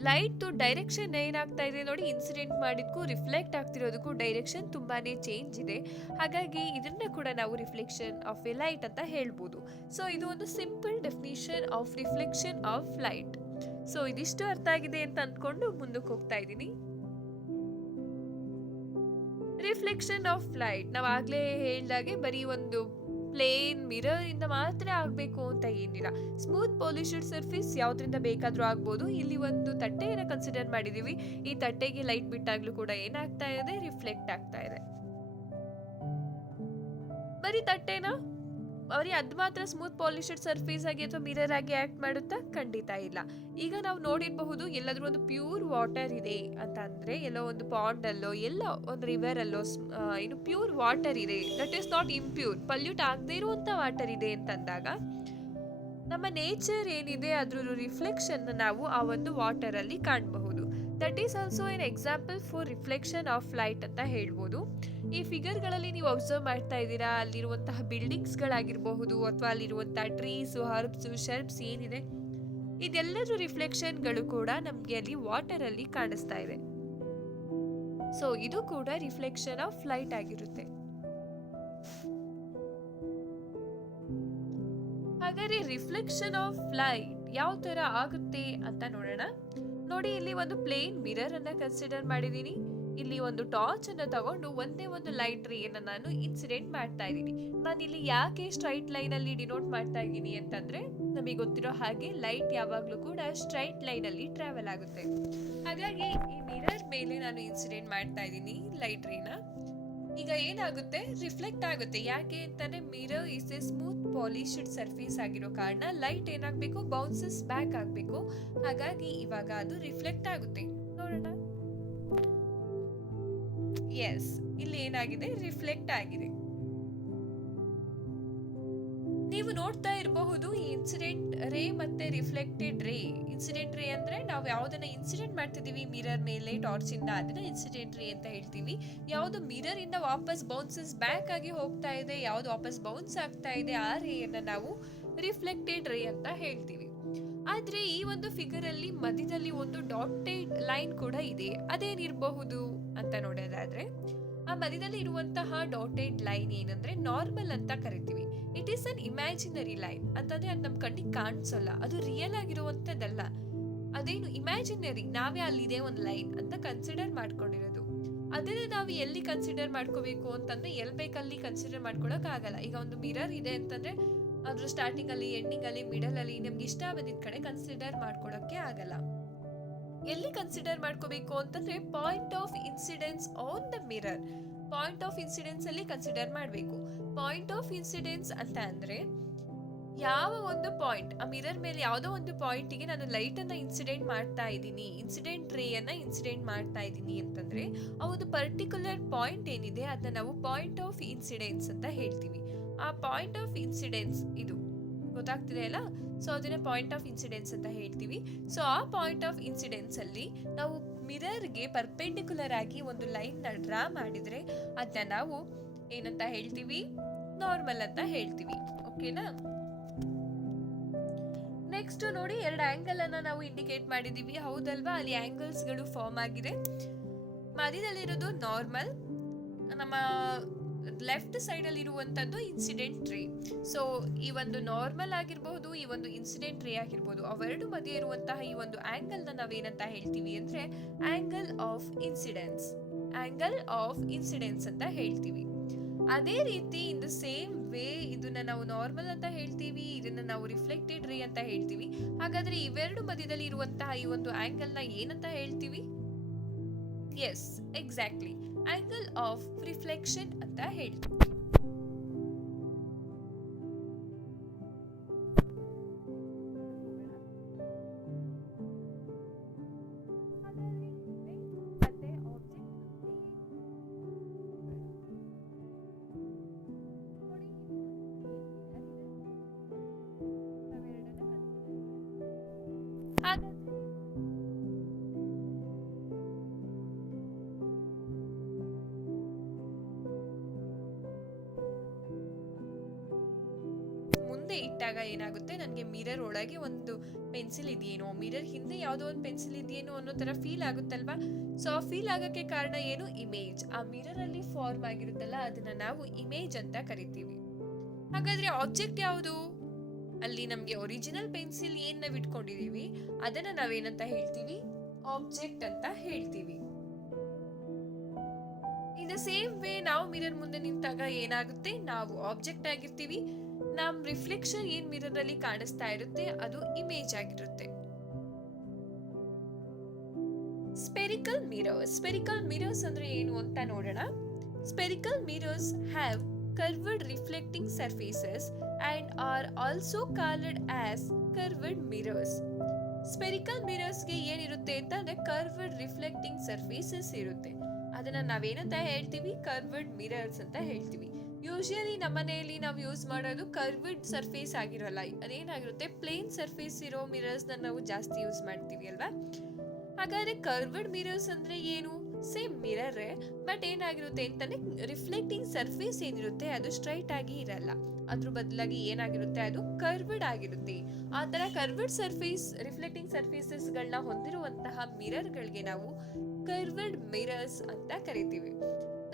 light direction ಏನಾಗ್ತಾ ಇದೆ ನೋಡಿ, ಇನ್ಸಿಡೆಂಟ್ ಮಾಡಿದ್ಕು ರಿಫ್ಲೆಕ್ಟ್ ಆಗ್ತಿರೋದಕ್ಕೂ ಡೈರೆಕ್ಷನ್ ತುಂಬಾನೇ ಚೇಂಜ್ ಇದೆ. ಹಾಗಾಗಿ ಇದನ್ನ ಕೂಡ ನಾವು ರಿಫ್ಲೆಕ್ಷನ್ ಆಫ್ ಎ ಲೈಟ್ ಅಂತ ಹೇಳ್ಬೋದು. ಸೊ ಇದು ಒಂದು simple definition of reflection of light. So ಇದಿಷ್ಟು ಅರ್ಥ ಆಗಿದೆ ಅಂತ ಅಂದ್ಕೊಂಡು ಮುಂದಕ್ಕೆ ಹೋಗ್ತಾ ಇದ್ದೀನಿ. ರಿಫ್ಲೆಕ್ಷನ್ ಆಫ್ ಲೈಟ್ ನಾವು ಆಗ್ಲೇ ಹೇಳ್ದಾಗೆ ಬರೀ ಒಂದು ಪ್ಲೇನ್ ಮಿರರ್ ಇಂದ ಮಾತ್ರ ಆಗ್ಬೇಕು ಅಂತ ಏನಿಲ್ಲ. ಸ್ಮೂತ್ ಪಾಲಿಶ್ಡ್ ಸರ್ಫೇಸ್ ಯಾವ್ದ್ರಿಂದ ಬೇಕಾದ್ರೂ ಆಗ್ಬೋದು. ಇಲ್ಲಿ ಒಂದು ತಟ್ಟೆಯನ್ನ ಕನ್ಸಿಡರ್ ಮಾಡಿದೀವಿ. ಈ ತಟ್ಟೆಗೆ ಲೈಟ್ ಬಿಟ್ಟಾಗ್ಲೂ ಕೂಡ ಏನಾಗ್ತಾ ಇದೆ, ರಿಫ್ಲೆಕ್ಟ್ ಆಗ್ತಾ ಇದೆ. ಬರೀ ತಟ್ಟೆನ ಬರೀ ಅದ್ ಮಾತ್ರ ಸ್ಮೂತ್ ಪಾಲಿಶ್ಡ್ ಸರ್ಫೇಸ್ ಆಗಿ ಅಥವಾ ಮಿರರ್ ಆಗಿ ಆಕ್ಟ್ ಮಾಡುತ್ತಾ? ಖಂಡಿತ ಇಲ್ಲ. ಈಗ ನಾವು ನೋಡಿರಬಹುದು, ಎಲ್ಲಾದ್ರೂ ಒಂದು ಪ್ಯೂರ್ ವಾಟರ್ ಇದೆ ಅಂತ ಅಂದ್ರೆ, ಎಲ್ಲೋ ಒಂದು ಪಾಂಡ್ ಅಲ್ಲೋ ಎಲ್ಲೋ ಒಂದು ರಿವರ್ ಅಲ್ಲೋ ಏನು ಪ್ಯೂರ್ ವಾಟರ್ ಇದೆ, that is not impure, pollute ಆಗದೆ ಇರುವಂತ ವಾಟರ್ ಇದೆ ಅಂತಂದಾಗ ನಮ್ಮ ನೇಚರ್ ಏನಿದೆ ಅದ್ರ ರಿಫ್ಲೆಕ್ಷನ್ ನಾವು ಆ ಒಂದು ವಾಟರ್ ಅಲ್ಲಿ ಕಾಣಬಹುದು. That is also an example for reflection of light ಅಂತ ಹೇಳ್ಬೋದು. ಈ ಫಿಗರ್ಗಳಲ್ಲಿ ನೀವು ಅಬ್ಸರ್ವ್ ಮಾಡ್ತಾ ಇದ್ದೀರಾ, ಅಲ್ಲಿರುವಂತಹ ಬಿಲ್ಡಿಂಗ್ಸ್ಗಳಾಗಿರಬಹುದು ಅಥವಾ ಅಲ್ಲಿರುವಂತಹ ಟ್ರೀಸ್, ಹರ್ಬ್ಸ್, ಶರ್ಬ್ಸ್ ಏನಿದೆ ಇದೆಲ್ಲರೂ ರಿಫ್ಲೆಕ್ಷನ್ಗಳು ಕೂಡ ನಮಗೆ ಅಲ್ಲಿ ವಾಟರ್ ಅಲ್ಲಿ ಕಾಣಿಸ್ತಾ ಇದೆ. ಸೊ ಇದು ಕೂಡ ರಿಫ್ಲೆಕ್ಷನ್ ಆಫ್ ಲೈಟ್ ಆಗಿರುತ್ತೆ. ಹಾಗಾದ್ರೆ ರಿಫ್ಲೆಕ್ಷನ್ ಆಫ್ ಲೈಟ್ ಯಾವ ತರ ಆಗುತ್ತೆ ಅಂತ ನೋಡೋಣ. ನೋಡಿ, ಇಲ್ಲಿ ಒಂದು ಪ್ಲೇನ್ ಮಿರರ್ ಅನ್ನ ಕನ್ಸಿಡರ್ ಮಾಡಿದೀನಿ. ಇಲ್ಲಿ ಒಂದು ಟಾರ್ಚ್ ಅನ್ನ ತಗೊಂಡು ಒಂದೇ ಒಂದು ಲೈಟ್ ರೇನ ನಾನು ಇನ್ಸಿಡೆಂಟ್ ಮಾಡ್ತಾ ಇದ್ದೀನಿ. ನಾನು ಇಲ್ಲಿ ಯಾಕೆ ಸ್ಟ್ರೈಟ್ ಲೈನ್ ಅಲ್ಲಿ ಡಿನೋಟ್ ಮಾಡ್ತಾ ಇದ್ದೀನಿ ಅಂತಂದ್ರೆ, ನಮಗೆ ಗೊತ್ತಿರೋ ಹಾಗೆ ಲೈಟ್ ಯಾವಾಗ್ಲೂ ಕೂಡ ಸ್ಟ್ರೈಟ್ ಲೈನ್ ಅಲ್ಲಿ ಟ್ರಾವೆಲ್ ಆಗುತ್ತೆ. ಹಾಗಾಗಿ ಈ ಮಿರರ್ ಮೇಲೆ ನಾನು ಇನ್ಸಿಡೆಂಟ್ ಮಾಡ್ತಾ ಇದ್ದೀನಿ ಲೈಟ್ ರೇನ. ಈಗ ಏನಾಗುತ್ತೆ, ರಿಫ್ಲೆಕ್ಟ್ ಆಗುತ್ತೆ. ಯಾಕೆ ಅಂತಂದ್ರೆ mirror is A smooth polished surface ಆಗಿರೋ ಕಾರಣ ಲೈಟ್ ಏನಾಗಬೇಕು, ಬೌನ್ಸಸ್ ಬ್ಯಾಕ್ ಆಗಬೇಕು. ಹಾಗಾಗಿ ಇವಾಗ ಅದು ರಿಫ್ಲೆಕ್ಟ್ ಆಗುತ್ತೆ. ನೋಡೋಣ. ಎಸ್, ಇಲ್ಲಿ ಏನಾಗಿದೆ, ರಿಫ್ಲೆಕ್ಟ್ ಆಗಿದೆ. ನೀವು ನೋಡ್ತಾ ಇರಬಹುದು ಈ ಇನ್ಸಿಡೆಂಟ್ ರೇ ಮತ್ತೆ ರಿಫ್ಲೆಕ್ಟೆಡ್ ರೇ. ಇನ್ಸಿಡೆಂಟ್ ರೇ ಅಂದ್ರೆ ನಾವು ಯಾವ್ದನ್ನ ಇನ್ಸಿಡೆಂಟ್ ಮಾಡ್ತಿದೀವಿ ಮಿರರ್ ಮೇಲೆ ಟಾರ್ಚ್ ಇಂದ, ಅದನ್ನ ಇನ್ಸಿಡೆಂಟ್ ರೇ ಅಂತ ಹೇಳ್ತೀವಿ. ಯಾವ್ದು ಮಿರರ್ ಇಂದ ವಾಪಸ್ ಬೌನ್ಸಸ್ ಬ್ಯಾಕ್ ಆಗಿ ಹೋಗ್ತಾ ಇದೆ, ಯಾವ್ದು ವಾಪಸ್ ಬೌನ್ಸ್ ಆಗ್ತಾ ಇದೆ, ಆ ರೇಯನ್ನ ನಾವು ರಿಫ್ಲೆಕ್ಟೆಡ್ ರೇ ಅಂತ ಹೇಳ್ತೀವಿ. ಆದ್ರೆ ಈ ಒಂದು ಫಿಗರ್ ಅಲ್ಲಿ ಮಧ್ಯದಲ್ಲಿ ಒಂದು ಡಾಟೆಡ್ ಲೈನ್ ಕೂಡ ಇದೆ. ಅದೇನಿರಬಹುದು ಅಂತ ನೋಡೋದಾದ್ರೆ, ಆ ಮಧ್ಯದಲ್ಲಿ ಇರುವಂತಹ ಡಾಟೆಡ್ ಲೈನ್ ಏನಂದ್ರೆ ನಾರ್ಮಲ್ ಅಂತ ಕರಿತೀವಿ. It is an imaginary line ಅಂತಂದ್ರೆ ಅದು ನಮ್ ಕಣ್ಣಿಗೆ ಕಾಣಿಸೋಲ್ಲ, ಅದು ರಿಯಲ್ ಆಗಿರುವಂತದ್ದಲ್ಲ. ಅದೇನು ಇಮ್ಯಾಜಿನರಿ, ನಾವೇ ಅಲ್ಲಿದೆ ಒಂದು ಲೈನ್ ಅಂತ ಕನ್ಸಿಡರ್ ಮಾಡ್ಕೊಂಡಿರೋದು. ಅದನ್ನ ನಾವು ಎಲ್ಲಿ ಕನ್ಸಿಡರ್ ಮಾಡ್ಕೋಬೇಕು ಅಂತಂದ್ರೆ, ಎಲ್ಲಿ ಬೇಕಲ್ಲಿ ಕನ್ಸಿಡರ್ ಮಾಡ್ಕೊಳಕ್ ಆಗಲ್ಲ. ಈಗ ಒಂದು ಮಿರರ್ ಇದೆ ಅಂತಂದ್ರೆ ಅದ್ರ ಸ್ಟಾರ್ಟಿಂಗ್ ಅಲ್ಲಿ, ಎಂಡಿಂಗ್ ಅಲ್ಲಿ, ಮಿಡಲ್ ಅಲ್ಲಿ ನಮ್ಗೆ ಇಷ್ಟ ಬಂದಿದ್ ಕಡೆ ಕನ್ಸಿಡರ್ ಮಾಡ್ಕೊಳಕ್ಕೆ ಆಗಲ್ಲ. ಎಲ್ಲಿ ಕನ್ಸಿಡರ್ ಮಾಡ್ಕೋಬೇಕು ಅಂತಂದ್ರೆ point of incidence on the mirror. Point of incidence ಅಲ್ಲಿ ಕನ್ಸಿಡರ್ ಮಾಡಬೇಕು. ಪಾಯಿಂಟ್ ಆಫ್ ಇನ್ಸಿಡೆನ್ಸ್ ಅಂತ ಅಂದ್ರೆ ಯಾವ ಒಂದು ಪಾಯಿಂಟ್, ಆ ಮಿರರ್ ಮೇಲೆ ಯಾವುದೋ ಒಂದು ಪಾಯಿಂಟಿಗೆ ನಾನು ಲೈಟ್ ಅನ್ನ ಇನ್ಸಿಡೆಂಟ್ ಮಾಡ್ತಾ ಇದ್ದೀನಿ, ಇನ್ಸಿಡೆಂಟ್ ರೇ ಅನ್ನ ಇನ್ಸಿಡೆಂಟ್ ಮಾಡ್ತಾ ಇದ್ದೀನಿ ಅಂತಂದ್ರೆ ಆ ಒಂದು ಪರ್ಟಿಕ್ಯುಲರ್ ಪಾಯಿಂಟ್ ಏನಿದೆ ಅದನ್ನ ನಾವು ಪಾಯಿಂಟ್ ಆಫ್ ಇನ್ಸಿಡೆನ್ಸ್ ಅಂತ ಹೇಳ್ತೀವಿ. ಆ ಪಾಯಿಂಟ್ ಆಫ್ ಇನ್ಸಿಡೆನ್ಸ್ ಇದು ಗೊತ್ತಾಗ್ತಿದೆ ಅಲ್ಲ, ಸೊ ಅದನ್ನ ಪಾಯಿಂಟ್ ಆಫ್ ಇನ್ಸಿಡೆನ್ಸ್ ಅಂತ ಹೇಳ್ತೀವಿ. ಸೊ ಆ ಪಾಯಿಂಟ್ ಆಫ್ ಇನ್ಸಿಡೆನ್ಸ್ ಅಲ್ಲಿ ನಾವು ಮಿರರ್ಗೆ ಪರ್ಪೆಂಡಿಕ್ಯುಲರ್ ಆಗಿ ಒಂದು ಲೈನ್ ನ ಡ್ರಾ ಮಾಡಿದ್ರೆ ಅದನ್ನ ನಾವು ಏನಂತ ಹೇಳ್ತೀವಿ, ನಾರ್ಮಲ್ ಅಂತ ಹೇಳ್ತೀವಿ. ಓಕೆನಾ? ನೆಕ್ಸ್ಟ್ ನೋಡಿ, ಎರಡು ಆಂಗಲ್ ಅನ್ನ ನಾವು ಇಂಡಿಕೇಟ್ ಮಾಡಿದೀವಿ, ಹೌದಲ್ವಾ? ಅಲ್ಲಿ ಆಂಗಲ್ಸ್ ಗಳು ಫಾರ್ಮ್ ಆಗಿದೆ. ಮಧ್ಯದಲ್ಲಿರೋದು ನಾರ್ಮಲ್, ನಮ್ಮ ಲೆಫ್ಟ್ ಸೈಡ್ ಅಲ್ಲಿ ಇರುವಂತದ್ದು ಇನ್ಸಿಡೆಂಟ್ ರೇ. ಸೊ ಈ ಒಂದು ನಾರ್ಮಲ್ ಆಗಿರಬಹುದು, ಈ ಒಂದು ಇನ್ಸಿಡೆಂಟ್ ರೇ ಆಗಿರ್ಬೋದು, ಅವೆರಡು ಮಧ್ಯೆ ಇರುವಂತಹ ಈ ಒಂದು ಆಂಗಲ್ ನ ನಾವೇನಂತ ಹೇಳ್ತೀವಿ ಅಂದ್ರೆ angle of incidence. Angle of incidence ಅಂತ ಹೇಳ್ತೀವಿ. ಅದೇ ರೀತಿ ಇನ್ ದ ಸೇಮ್ ವೇ ಇದನ್ನ ನಾವು ನಾರ್ಮಲ್ ಅಂತ ಹೇಳ್ತೀವಿ, ಇದನ್ನ ನಾವು ರಿಫ್ಲೆಕ್ಟೆಡ್ ರೇ ಅಂತ ಹೇಳ್ತೀವಿ. ಹಾಗಾದ್ರೆ ಇವೆರಡು ಮಧ್ಯದಲ್ಲಿ ಇರುವಂತಹ ಈ ಒಂದು ಆಂಗಲ್ ನ ಏನಂತ ಹೇಳ್ತೀವಿ? Yes, exactly, angle of reflection ಅಂತ ಹೇಳ್ತೀವಿ. ಮುಂದೆ ಇಟ್ಟಾಗ ಏನಾಗುತ್ತೆ, ನನಗೆ ಮಿರರ್ ಒಳಗೆ ಒಂದು ಪೆನ್ಸಿಲ್ ಇದೆಯೇನೋ, ಮಿರರ್ ಹಿಂದೆ ಯಾವುದೋ ಒಂದು ಪೆನ್ಸಿಲ್ ಇದೆಯೇನೋ ಅನ್ನೋ ತರ ಫೀಲ್ ಆಗುತ್ತಲ್ವಾ? ಸೊ ಆ ಫೀಲ್ ಆಗಕ್ಕೆ ಕಾರಣ ಏನು? ಇಮೇಜ್. ಆ ಮಿರರ್ ಅಲ್ಲಿ ಫಾರ್ಮ್ ಆಗಿರುತ್ತಲ್ಲ ಅದನ್ನ ನಾವು ಇಮೇಜ್ ಅಂತ ಕರಿತೀವಿ. ಹಾಗಾದ್ರೆ ಆಬ್ಜೆಕ್ಟ್ ಯಾವುದು? ಅಲ್ಲಿ ನಮ್ಗೆ ಒರಿಜಿನಲ್ ಪೆನ್ಸಿಲ್ ಏನ್ ನಾವ್ ಇಟ್ಕೊಂಡಿದೀವಿ ಅದನ್ನ ನಾವೇನಂತ ಹೇಳ್ತೀವಿ? ಆಬ್ಜೆಕ್ಟ್ ಅಂತ ಹೇಳ್ತೀವಿ. ಇನ್ ದ ಸೇಮ್ ವೇ ನಾವು ಮಿರರ್ ಮುಂದೆ ನಿಂತಾಗ ಏನಾಗುತ್ತೆ, ನಾವು ಆಬ್ಜೆಕ್ಟ್ ಆಗಿರ್ತೀವಿ, ನಮ್ ರಿಫ್ಲೆಕ್ಷನ್ ಏನ್ ಮಿರರ್ ಅಲ್ಲಿ ಕಾಣಿಸ್ತಾ ಇರುತ್ತೆ ಅದು ಇಮೇಜ್ ಆಗಿರುತ್ತೆ. ಸ್ಪೆರಿಕಲ್ ಮಿರರ್ಸ್ ಅಂದ್ರೆ ಏನು ಅಂತ ನೋಡೋಣ. Spherical mirrors have curved reflecting surfaces and are also called as curved mirrors. Spherical ಮಿರರ್ಸ್ಗೆ ಏನಿರುತ್ತೆ ಅಂತಂದ್ರೆ ಕರ್ವ್ಡ್ ರಿಫ್ಲೆಕ್ಟಿಂಗ್ ಸರ್ಫೇಸಸ್ ಇರುತ್ತೆ. ಅದನ್ನ ನಾವೇನಂತ ಹೇಳ್ತೀವಿ, ಕರ್ವ್ಡ್ ಮಿರರ್ಸ್ ಅಂತ ಹೇಳ್ತೀವಿ. ಯೂಶುವಲಿ ನಮ್ಮ ಮನೆಯಲ್ಲಿ ನಾವು ಯೂಸ್ ಮಾಡೋದು ಕರ್ವ್ಡ್ ಸರ್ಫೇಸ್ ಆಗಿರೋಲ್ಲ, ಅದೇನಾಗಿರುತ್ತೆ ಪ್ಲೇನ್ ಸರ್ಫೇಸ್ ಇರೋ ಮಿರರ್ಸ್ ನಾವು ಜಾಸ್ತಿ ಯೂಸ್ ಮಾಡ್ತೀವಿ ಅಲ್ವಾ. ಹಾಗಾದ್ರೆ ಕರ್ವ್ಡ್ ಮಿರರ್ಸ್ ಅಂದ್ರೆ ಏನು? ಸೇಮ್ ಮಿರರ್ ಬಟ್ ಏನಾಗಿರುತ್ತೆ ಅಂತಂದ್ರೆ ರಿಫ್ಲೆಕ್ಟಿಂಗ್ ಸರ್ಫೇಸ್ ಏನಿರುತ್ತೆ ಅದು ಸ್ಟ್ರೈಟ್ ಆಗಿ ಇರಲ್ಲ, ಅದ್ರ ಬದಲಾಗಿ ಏನಾಗಿರುತ್ತೆ ಅದು ಕರ್ವ್ಡ್ ಆಗಿರುತ್ತೆ. ಆ ತರ ಕರ್ವ್ಡ್ ಸರ್ಫೇಸ್ ರಿಫ್ಲೆಕ್ಟಿಂಗ್ ಸರ್ಫೇಸಸ್ ಗಳನ್ನ ಹೊಂದಿರುವಂತಹ ಮಿರರ್ ಗಳಿಗೆ ನಾವು ಕರ್ವ್ಡ್ ಮಿರರ್ಸ್ ಅಂತ ಕರಿತೀವಿ.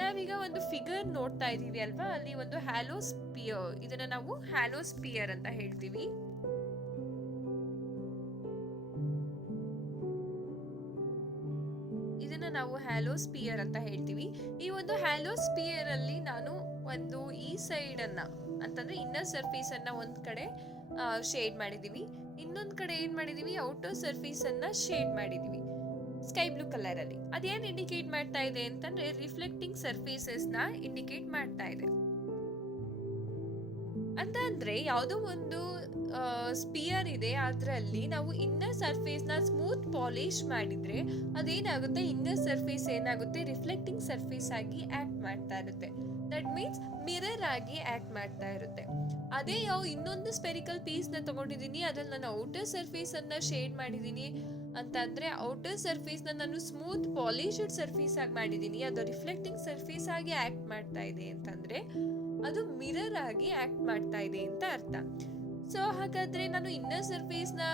ನಾವೀಗ ಒಂದು ಫಿಗರ್ ನೋಡ್ತಾ ಇದೀವಿ ಅಲ್ವಾ, ಅಲ್ಲಿ ಒಂದು ಹ್ಯಾಲೋಸ್ಪಿಯರ್, ಇದನ್ನ ನಾವು ಹ್ಯಾಲೋಸ್ಪಿಯರ್ ಅಂತ ಹೇಳ್ತೀವಿ. ಇದನ್ನ ನಾವು ಹ್ಯಾಲೋಸ್ಪಿಯರ್ ಅಂತ ಹೇಳ್ತೀವಿ. ಈ ಒಂದು ಹ್ಯಾಲೋಸ್ಪಿಯರ್ ಅಲ್ಲಿ ನಾನು ಒಂದು ಈ ಸೈಡ್ ಅನ್ನ ಅಂತಂದ್ರೆ ಇನ್ನರ್ ಸರ್ಫೇಸ್ ಅನ್ನ ಒಂದ್ ಕಡೆ ಶೇಡ್ ಮಾಡಿದೀವಿ, ಇನ್ನೊಂದ್ ಕಡೆ ಏನ್ ಮಾಡಿದೀವಿ ಔಟರ್ ಸರ್ಫೇಸ್ ಅನ್ನ ಶೇಡ್ ಮಾಡಿದೀವಿ ಸ್ಕೈ ಬ್ಲೂ ಕಲರ್ ಅಲ್ಲಿ. ಅದೇನ್ ಇಂಡಿಕೇಟ್ ಮಾಡ್ತಾ ಇದೆ ಅಂತಂದ್ರೆ ರಿಫ್ಲೆಕ್ಟಿಂಗ್ ಸರ್ಫೇಸಸ್ ನ ಇಂಡಿಕೇಟ್ ಮಾಡ್ತಾ ಇದೆ. ಅಂತ ಅಂದ್ರೆ ಯಾವುದೋ ಒಂದು ಸ್ಪಿಯರ್ ಇದೆ, ಅದರಲ್ಲಿ ನಾವು ಇನ್ನರ್ ಸರ್ಫೇಸ್ ನ ಸ್ಮೂತ್ ಪಾಲಿಶ್ ಮಾಡಿದ್ರೆ ಅದೇನಾಗುತ್ತೆ, ಇನ್ನರ್ ಸರ್ಫೇಸ್ ಏನಾಗುತ್ತೆ ರಿಫ್ಲೆಕ್ಟಿಂಗ್ ಸರ್ಫೇಸ್ ಆಗಿ ಆಕ್ಟ್ ಮಾಡ್ತಾ ಇರುತ್ತೆ. ದಟ್ ಮೀನ್ಸ್ ಮಿರರ್ ಆಗಿ ಆಕ್ಟ್ ಮಾಡ್ತಾ ಇರುತ್ತೆ. ಅದೇ ಯಾವ ಇನ್ನೊಂದು ಸ್ಪೆರಿಕಲ್ ಪೀಸ್ ನ ತಗೊಂಡಿದ್ದೀನಿ, ಅದ್ರಲ್ಲಿ ನಾನು ಔಟರ್ ಸರ್ಫೇಸ್ ಅನ್ನ ಶೇಡ್ ಮಾಡಿದೀನಿ ಅಂತ ಅಂದ್ರೆ ಔಟರ್ ಸರ್ಫೇಸ್ ನಾನು ಸ್ಮೂತ್ ಪಾಲಿಶ್ಡ್ ಸರ್ಫೇಸ್ ಆಗಿ ಮಾಡಿದೀನಿ, ಅದು ರಿಫ್ಲೆಕ್ಟಿಂಗ್ ಸರ್ಫೇಸ್ ಆಗಿ ಆಕ್ಟ್ ಮಾಡ್ತಾ ಇದೆ ಅಂತಂದ್ರೆ ಅದು ಮಿರರ್ ಆಗಿ ಆಕ್ಟ್ ಮಾಡ್ತಾ ಇದೆ ಅಂತ ಅರ್ಥ. ಸೊ ಹಾಗಾದ್ರೆ ನಾನು ಇನ್ನರ್ ಸರ್ಫೇಸ್ ನ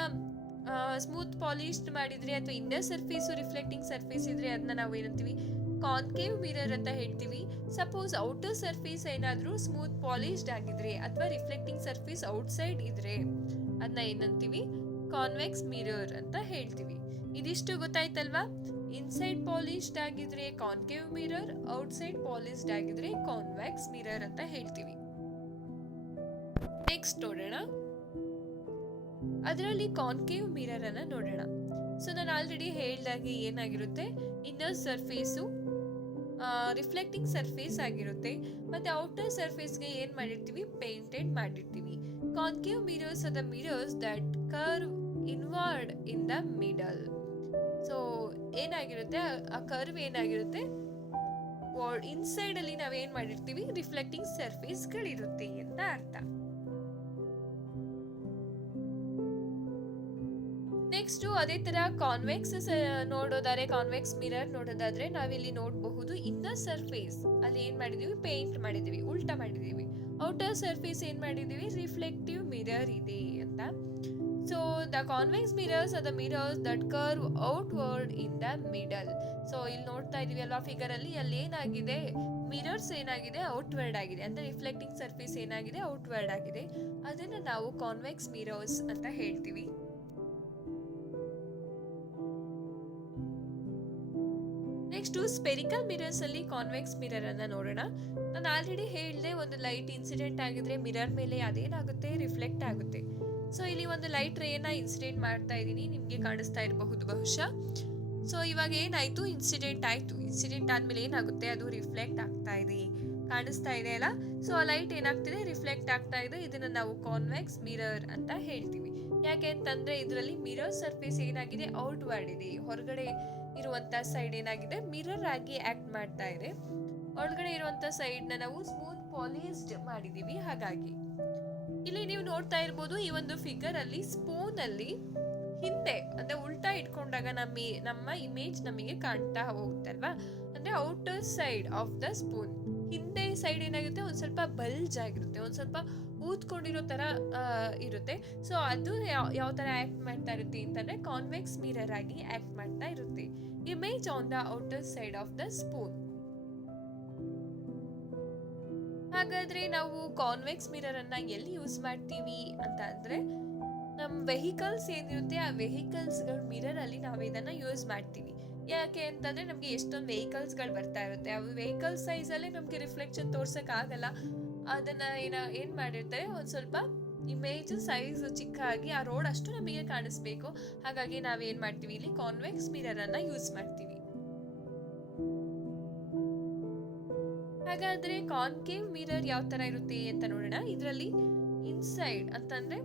ಸ್ಮೂತ್ ಪಾಲಿಶ್ಡ್ ಮಾಡಿದ್ರೆ ಅಥವಾ ಇನ್ನರ್ ಸರ್ಫೇಸ್ ರಿಫ್ಲೆಕ್ಟಿಂಗ್ ಸರ್ಫೇಸ್ ಇದ್ರೆ ಅದನ್ನ ನಾವು ಏನಂತೀವಿ, ಕಾನ್ಕೇವ್ ಮಿರರ್ ಅಂತ ಹೇಳ್ತೀವಿ. ಸಪೋಸ್ ಔಟರ್ ಸರ್ಫೇಸ್ ಏನಾದ್ರೂ ಸ್ಮೂತ್ ಪಾಲಿಶ್ಡ್ ಆಗಿದ್ರೆ ಅಥವಾ ರಿಫ್ಲೆಕ್ಟಿಂಗ್ ಸರ್ಫೇಸ್ ಔಟ್ಸೈಡ್ ಇದ್ರೆ ಅದನ್ನ ಏನಂತೀವಿ, ಕಾನ್ವೆಕ್ಸ್ ಮಿರರ್ ಅಂತ ಹೇಳ್ತೀವಿ. ಇದಿಷ್ಟು ಗೊತ್ತಾಯ್ತಲ್ವಾ? ಇನ್ಸೈಡ್ ಪಾಲಿಶ್ಡ್ ಆಗಿದ್ರೆ ಕಾನ್ಕೇವ್ ಮಿರರ್, ಔಟ್ಸೈಡ್ ಪಾಲಿಶ್ಡ್ ಆಗಿದ್ರೆ ಕಾನ್ವೆಕ್ಸ್ ಮಿರರ್ ಅಂತ ಹೇಳ್ತೀವಿ. ನೆಕ್ಸ್ಟ್ ನೋಡೋಣ, ಅದರಲ್ಲಿ ಕಾನ್ಕೇವ್ ಮಿರರ್ ಅನ್ನ ನೋಡೋಣ. ಸೊ ನಾನು ಆಲ್ರೆಡಿ ಹೇಳ್ದಾಗೆ ಏನಾಗಿರುತ್ತೆ, ಇನ್ನರ್ ಸರ್ಫೇಸು ರಿಫ್ಲೆಕ್ಟಿಂಗ್ ಸರ್ಫೇಸ್ ಆಗಿರುತ್ತೆ, ಮತ್ತೆ ಔಟರ್ ಸರ್ಫೇಸ್ಗೆ ಏನ್ ಮಾಡಿರ್ತೀವಿ, ಪೇಂಟೆಡ್ ಮಾಡಿರ್ತೀವಿ. Concave mirrors are the mirrors that curve inward in the middle. So ಏನಾಗಿರುತ್ತೆ, ಆ ಕರ್ವ್ ಏನಾಗಿರುತ್ತೆ, ಇನ್ಸೈಡ್ ಅಲ್ಲಿ ನಾವೇನ್ ಮಾಡಿರ್ತೀವಿ, ರಿಫ್ಲೆಕ್ಟಿಂಗ್ ಸರ್ಫೇಸ್ ಗಳಿರುತ್ತೆ ಅಂತ ಅರ್ಥ. ನೆಕ್ಸ್ಟ್ ಅದೇ ತರ ಕಾನ್ವೆಕ್ಸ್ ನೋಡೋದಾದ್ರೆ, ಕಾನ್ವೆಕ್ಸ್ ಮಿರರ್ ನೋಡೋದಾದ್ರೆ ನಾವಿಲ್ಲಿ ನೋಡಬಹುದು ಇನ್ನರ್ ಸರ್ಫೇಸ್ ಅಲ್ಲಿ ಏನ್ ಮಾಡಿದೀವಿ, ಪೇಂಟ್ ಮಾಡಿದೀವಿ, ಉಲ್ಟಾ ಮಾಡಿದೀವಿ. ಔಟರ್ ಸರ್ಫೇಸ್ ಏನ್ ಮಾಡಿದೀವಿ, ರಿಫ್ಲೆಕ್ಟಿವ್ ಮಿರರ್ ಇದೆ ಅಂತ. So the convex mirrors are the mirrors that curve outward in the middle. So ಇಲ್ಲಿ ನೋಡ್ತಾ ಇದೀವಿ ಅಲ್ವಾ ಫಿಗರ್ ಅಲ್ಲಿ ಏನಾಗಿದೆ, ಮಿರರ್ಸ್ ಏನಾಗಿದೆ, ಔಟ್ವರ್ಡ್ ಆಗಿದೆ, ಅಂದ್ರೆ ರಿಫ್ಲೆಕ್ಟಿಂಗ್ ಸರ್ಫೇಸ್ ಏನಾಗಿದೆ, ಔಟ್ವರ್ಡ್ ಆಗಿದೆ. ಅದನ್ನ ನಾವು ಕಾನ್ವೆಕ್ಸ್ ಮಿರರ್ಸ್ ಅಂತ ಹೇಳ್ತೀವಿ. ನೆಕ್ಸ್ಟ್ ಸ್ಪೆರಿಕಲ್ ಮಿರರ್ಸ್ ಅಲ್ಲಿ ಕಾನ್ವೆಕ್ಸ್ ಮಿರರ್ ಅನ್ನ ನೋಡೋಣ. ನಾನು ಆಲ್ರೆಡಿ ಹೇಳಿದೆ, ಒಂದು ಲೈಟ್ ಇನ್ಸಿಡೆಂಟ್ ಆಗಿದ್ರೆ ಮಿರರ್ ಮೇಲೆ ಅದೇನಾಗುತ್ತೆ, ರಿಫ್ಲೆಕ್ಟ್ ಆಗುತ್ತೆ. ಸೊ ಇಲ್ಲಿ ಒಂದು ಲೈಟ್ ರೇನ ಇನ್ಸಿಡೆಂಟ್ ಮಾಡ್ತಾ ಇದ್ದೀನಿ, ನಿಮ್ಗೆ ಕಾಣಿಸ್ತಾ ಇರಬಹುದು ಬಹುಶಃ. ಸೊ ಇವಾಗ ಏನಾಯ್ತು, ಇನ್ಸಿಡೆಂಟ್ ಆಯ್ತು. ಇನ್ಸಿಡೆಂಟ್ ಆದ್ಮೇಲೆ ಏನಾಗುತ್ತೆ, ಅದು ರಿಫ್ಲೆಕ್ಟ್ ಆಗ್ತಾ ಇದೆ, ಕಾಣಿಸ್ತಾ ಇದೆ ಅಲ್ಲ. ಸೊ ಆ ಲೈಟ್ ಏನಾಗ್ತಿದೆ, ರಿಫ್ಲೆಕ್ಟ್ ಆಗ್ತಾ ಇದೆ. ಇದನ್ನ ನಾವು ಕಾನ್ವೆಕ್ಸ್ ಮಿರರ್ ಅಂತ ಹೇಳ್ತೀವಿ. ಯಾಕೆ ಅಂತಂದ್ರೆ ಇದರಲ್ಲಿ ಮಿರರ್ ಸರ್ಫೇಸ್ ಏನಾಗಿದೆ, ಔಟ್ವರ್ಡ್ ಇದೆ, ಹೊರಗಡೆ ಇರುವಂತ ಸೈಡ್ ಏನಾಗಿದೆ, ಮಿರರ್ ಆಗಿ ಆಕ್ಟ್ ಮಾಡ್ತಾ ಇದೆ. ಒಳಗಡೆ ಇರುವಂತ ಸೈಡ್ ನ ನಾವು ಸ್ಮೂತ್ ಪಾಲಿಶ್ಡ್ ಮಾಡಿದೀವಿ. ಹಾಗಾಗಿ ಇಲ್ಲಿ ನೀವು ನೋಡ್ತಾ ಇರ್ಬೋದು, ಈ ಒಂದು ಫಿಗರ್ ಅಲ್ಲಿ ಸ್ಪೂನ್ ಅಲ್ಲಿ ಹಿಂದೆ ಅಂದ್ರೆ ಉಲ್ಟಾ ಇಟ್ಕೊಂಡಾಗ ನಮ್ಮ ಇಮೇಜ್ ನಮಗೆ ಕಾಣ್ತಾ ಹೋಗುತ್ತಲ್ವಾ, ಅಂದ್ರೆ outer side of the spoon ಹಿಂದೆ ಸೈಡ್ ಏನಾಗುತ್ತೆ, ಒಂದ್ ಸ್ವಲ್ಪ ಬಲ್ಜ್ ಆಗಿರುತ್ತೆ, ಒಂದ್ ಸ್ವಲ್ಪ ಊದ್ಕೊಂಡಿರೋ ತರ ಇರುತ್ತೆ. ಸೊ ಅದು ಯಾವ ತರ ಆಕ್ಟ್ ಮಾಡ್ತಾ ಇರುತ್ತೆ ಅಂತಂದ್ರೆ ಕಾನ್ವೆಕ್ಸ್ ಮಿರರ್ ಆಗಿ ಆಕ್ಟ್ ಮಾಡ್ತಾ ಇರುತ್ತೆ. Image on the outer side of the spoon. ಹಾಗಾದ್ರೆ ನಾವು ಕಾನ್ವೆಕ್ಸ್ ಮಿರರ್ ಅನ್ನ ಎಲ್ಲಿ ಯೂಸ್ ಮಾಡ್ತೀವಿ ಅಂತ ಅಂದ್ರೆ, ನಮ್ ವೆಹಿಕಲ್ಸ್ ಏನಿರುತ್ತೆ ಆ ವೆಹಿಕಲ್ಸ್ ಮಿರರ್ ಅಲ್ಲಿ ನಾವು ಇದನ್ನ ಯೂಸ್ ಮಾಡ್ತೀವಿ. ಯಾಕೆ ಅಂತಂದ್ರೆ ನಮ್ಗೆ ಎಷ್ಟೊಂದು ವೆಹಿಕಲ್ಸ್ಗಳು ಬರ್ತಾ ಇರುತ್ತೆ, ಆ ವೆಹಿಕಲ್ ಸೈಜಲ್ಲೇ ನಮ್ಗೆ ರಿಫ್ಲೆಕ್ಷನ್ ತೋರ್ಸಕ್ ಆಗಲ್ಲ. ಅದನ್ನ ಏನ್ ಮಾಡಿರ್ತಾರೆ, ಒಂದ್ ಸ್ವಲ್ಪ ಇಮೇಜ್ ಸೈಜ್ ಚಿಕ್ಕ ಆಗಿ ಆ ರೋಡ್ ಅಷ್ಟು ನಮಗೆ ಕಾಣಿಸ್ಬೇಕು. ಹಾಗಾಗಿ ನಾವೇನ್ ಮಾಡ್ತೀವಿ, ಇಲ್ಲಿ ಕಾನ್ವೆಕ್ಸ್ ಮಿರರ್ ಅನ್ನ ಯೂಸ್ ಮಾಡ್ತೀವಿ. ಹಾಗಾದ್ರೆ ಕಾನ್ಕೇವ್ ಮಿರರ್ ಯಾವ ತರ ಇರುತ್ತೆ ಅಂತ ನೋಡೋಣ. ಇದರಲ್ಲಿ ಇನ್ಸೈಡ್ ಅಂತಂದ್ರೆ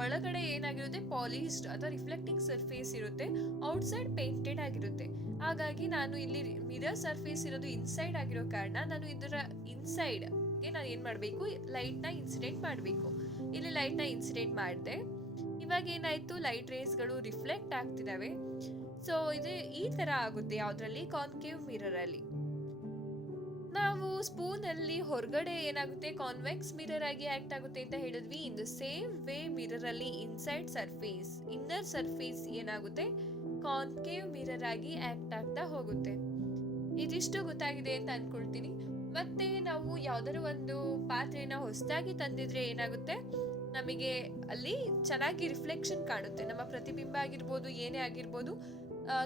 ಒಳಗಡೆ ಏನಾಗಿರುತ್ತೆ, ಪಾಲಿಶ್ಡ್ ಅಥವಾ ರಿಫ್ಲೆಕ್ಟಿಂಗ್ ಸರ್ಫೇಸ್ ಇರುತ್ತೆ, ಔಟ್ಸೈಡ್ ಪೇಂಟೆಡ್ ಆಗಿರುತ್ತೆ. ಹಾಗಾಗಿ ನಾನು ಇಲ್ಲಿ ಮಿರರ್ ಸರ್ಫೇಸ್ ಇರೋದು ಇನ್ಸೈಡ್ ಆಗಿರೋ ಕಾರಣ ನಾನು ಇದರ ಇನ್ಸೈಡ್ ಗೆ ನಾನು ಏನ್ ಮಾಡ್ಬೇಕು, ಲೈಟ್ ನ ಇನ್ಸಿಡೆಂಟ್ ಮಾಡ್ಬೇಕು. ಇಲ್ಲಿ ಲೈಟ್ ನ ಇನ್ಸಿಡೆಂಟ್ ಮಾಡಿದೆ. ಇವಾಗ ಏನಾಯ್ತು, ಲೈಟ್ ರೇಸ್ಗಳು ರಿಫ್ಲೆಕ್ಟ್ ಆಗ್ತಿದಾವೆ. ಸೊ ಇದು ಈ ತರ ಆಗುತ್ತೆ ಯಾವ್ದ್ರಲ್ಲಿ, ಕಾನ್ಕೇವ್ ಮಿರರ್ ಅಲ್ಲಿ. ನಾವು ಸ್ಪೂನ್ ಅಲ್ಲಿ ಹೊರಗಡೆ ಏನಾಗುತ್ತೆ, ಕಾನ್ವೆಕ್ಸ್ ಮಿರರ್ ಆಗಿ ಆಕ್ಟ್ ಆಗುತ್ತೆ ಅಂತ ಹೇಳಿದ್ವಿ. In the same way mirror ಅಲ್ಲಿ ಇನ್ಸೈಡ್ ಸರ್ಫೇಸ್, ಇನ್ನರ್ ಸರ್ಫೇಸ್ ಏನಾಗುತ್ತೆ, ಕಾನ್ಕೇವ್ ಮಿರರ್ ಆಗಿ ಆಕ್ಟ್ ಆಗ್ತಾ ಹೋಗುತ್ತೆ. ಇದಿಷ್ಟು ಗೊತ್ತಾಗಿದೆ ಅಂತ ಅನ್ಕೊಳ್ತೀನಿ. ಮತ್ತೆ ನಾವು ಯಾವ್ದಾದ್ರು ಒಂದು ಪಾತ್ರೆನ ಹೊಸದಾಗಿ ತಂದಿದ್ರೆ ಏನಾಗುತ್ತೆ, ನಮಗೆ ಅಲ್ಲಿ ಚೆನ್ನಾಗಿ ರಿಫ್ಲೆಕ್ಷನ್ ಕಾಣುತ್ತೆ. ನಮ್ಮ ಪ್ರತಿಬಿಂಬ ಆಗಿರ್ಬೋದು, ಏನೇ ಆಗಿರ್ಬೋದು,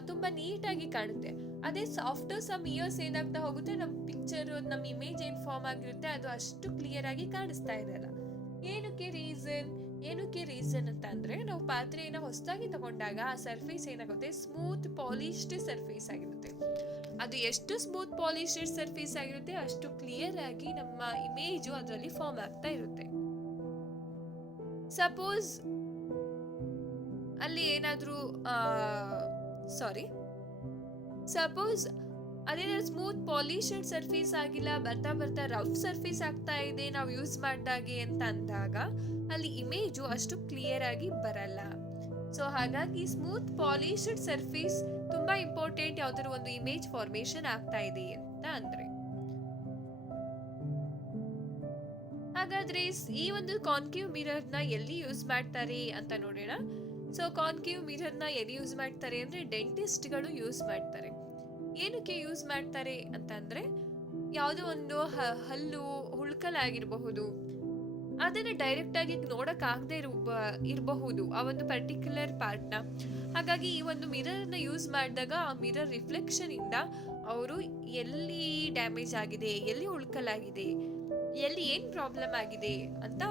ತುಂಬಾ ನೀಟಾಗಿ ಕಾಣುತ್ತೆ. ಅದೇ ಆಫ್ಟರ್ ಸಮ್ ಇಯರ್ಸ್ ಏನಾಗ್ತಾ ಹೋಗುತ್ತೆ, ನಮ್ಮ ಪಿಕ್ಚರ್, ನಮ್ಮ ಇಮೇಜ್ ಏನ್ ಫಾರ್ಮ್ ಆಗಿರುತ್ತೆ ಅದು ಅಷ್ಟು ಕ್ಲಿಯರ್ ಆಗಿ ಕಾಣಿಸ್ತಾ ಇರಲ್ಲ. ಏನಕ್ಕೆ ರೀಸನ್ ಅಂತ ಅಂದ್ರೆ, ನಾವು ಪಾತ್ರೆಯನ್ನ ಹೊಸದಾಗಿ ತಗೊಂಡಾಗ ಆ ಸರ್ಫೇಸ್ ಏನಾಗುತ್ತೆ, ಸ್ಮೂತ್ ಪಾಲಿಶ್ಡ್ ಸರ್ಫೇಸ್ ಆಗಿರುತ್ತೆ. ಅದು ಎಷ್ಟು ಸ್ಮೂತ್ ಪಾಲಿಶ್ಡ್ ಸರ್ಫೇಸ್ ಆಗಿರುತ್ತೆ ಅಷ್ಟು ಕ್ಲಿಯರ್ ಆಗಿ ನಮ್ಮ ಇಮೇಜು ಅದರಲ್ಲಿ ಫಾರ್ಮ್ ಆಗ್ತಾ ಇರುತ್ತೆ. ಸಪೋಸ್ ಅಲ್ಲಿ ಏನಾದ್ರೂ ಸಪೋಸ್ ಅದೇನಾದ್ರು ಸ್ಮೂತ್ ಪಾಲಿಶ್ಡ್ ಸರ್ಫೇಸ್ ಆಗಿಲ್ಲ, ಬರ್ತಾ ರಫ್ ಸರ್ಫೇಸ್ ಆಗ್ತಾ ಇದೆ ನಾವು ಯೂಸ್ ಮಾಡಿದಾಗೆ ಅಂತ ಅಂದಾಗ ಅಲ್ಲಿ ಇಮೇಜು ಅಷ್ಟು ಕ್ಲಿಯರ್ ಆಗಿ ಬರಲ್ಲ. ಸೊ ಹಾಗಾಗಿ ಸ್ಮೂತ್ ಪಾಲಿಶ್ಡ್ ಸರ್ಫೇಸ್ ತುಂಬಾ ಇಂಪಾರ್ಟೆಂಟ್ ಯಾವ್ದಾದ್ರು ಒಂದು ಇಮೇಜ್ ಫಾರ್ಮೇಶನ್ ಆಗ್ತಾ ಇದೆ ಅಂತ ಅಂದ್ರೆ. ಹಾಗಾದ್ರೆ ಈ ಒಂದು ಕಾನ್ಕೇವ್ ಮಿರರ್ ನ ಎಲ್ಲಿ ಯೂಸ್ ಮಾಡ್ತಾರೆ ಅಂತ ನೋಡೋಣ. ಸೊ ಕಾನ್ಕೇವ್ ಮಿರರ್ ನ ಎಲ್ಲಿ ಯೂಸ್ ಮಾಡ್ತಾರೆ ಅಂದ್ರೆ, ಡೆಂಟಿಸ್ಟ್ ಗಳು ಯೂಸ್ ಮಾಡ್ತಾರೆ. ಏನಕ್ಕೆ ಯೂಸ್ ಮಾಡ್ತಾರೆ ಅಂತ ಅಂದ್ರೆ, ಯಾವುದೋ ಒಂದು ಹಲ್ಲು ಹುಳ್ಕಲಾಗಿರಬಹುದು, ಅದನ್ನ ಡೈರೆಕ್ಟ್ ಆಗಿ ನೋಡಕ್ ಆಗದೆ ಇರಬಹುದು ಆ ಒಂದು ಪರ್ಟಿಕ್ಯುಲರ್ ಪಾರ್ಟ್ ನ. ಹಾಗಾಗಿ ಈ ಒಂದು ಮಿರರ್ ನ ಯೂಸ್ ಮಾಡಿದಾಗ ಆ ಮಿರರ್ ರಿಫ್ಲೆಕ್ಷನ್ ಇಂದ ಅವರು ಎಲ್ಲಿ ಡ್ಯಾಮೇಜ್ ಆಗಿದೆ, ಎಲ್ಲಿ ಹುಳ್ಕಲಾಗಿದೆ, ಎಲ್ಲಿ ಏನ್ ಪ್ರಾಬ್ಲಮ್ ಆಗಿದೆ ಅಂತ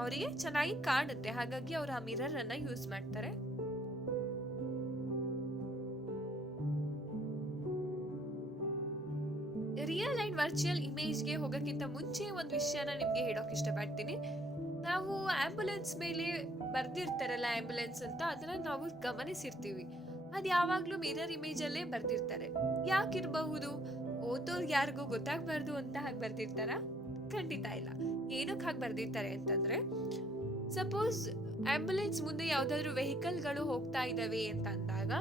ಅವರಿಗೆ ಚೆನ್ನಾಗಿ ಕಾಣುತ್ತೆ. ಹಾಗಾಗಿ ಅವರು ಆ ಮಿರರ್ ಅನ್ನ ಯೂಸ್ ಮಾಡ್ತಾರೆ. ರಿಯಲ್ ಅಂಡ್ ವರ್ಚುವಲ್ ಇಮೇಜ್ಗೆ ಹೋಗೋಕ್ಕಿಂತ ಮುಂಚೆ ಒಂದು ವಿಷಯನ ನಿಮ್ಗೆ ಹೇಳೋಕೆ ಇಷ್ಟಪಡ್ತೀನಿ. ನಾವು ಆಂಬುಲೆನ್ಸ್ ಮೇಲೆ ಬರ್ದಿರ್ತಾರಲ್ಲ ಆಂಬುಲೆನ್ಸ್ ಅಂತ, ಅದನ್ನ ನಾವು ಗಮನಿಸಿರ್ತೀವಿ. ಅದು ಯಾವಾಗ್ಲೂ ಮಿರರ್ ಇಮೇಜ್ ಅಲ್ಲೇ ಬರ್ದಿರ್ತಾರೆ. ಯಾಕಿರಬಹುದು, ಓದೋರ್ಗೆ ಯಾರಿಗೂ ಗೊತ್ತಾಗ್ಬಾರ್ದು ಅಂತ ಹಾಗೆ ಬರ್ದಿರ್ತಾರ? ಖಂಡಿತ ಇಲ್ಲ. ಏನಕ್ಕೆ ಹಾಗೆ ಬರ್ದಿರ್ತಾರೆ ಅಂತಂದ್ರೆ, ಸಪೋಸ್ ಆಂಬುಲೆನ್ಸ್ ಮುಂದೆ ಯಾವ್ದಾದ್ರು ವೆಹಿಕಲ್ಗಳು ಹೋಗ್ತಾ ಇದಾವೆ ಅಂತ ಅಂದಾಗ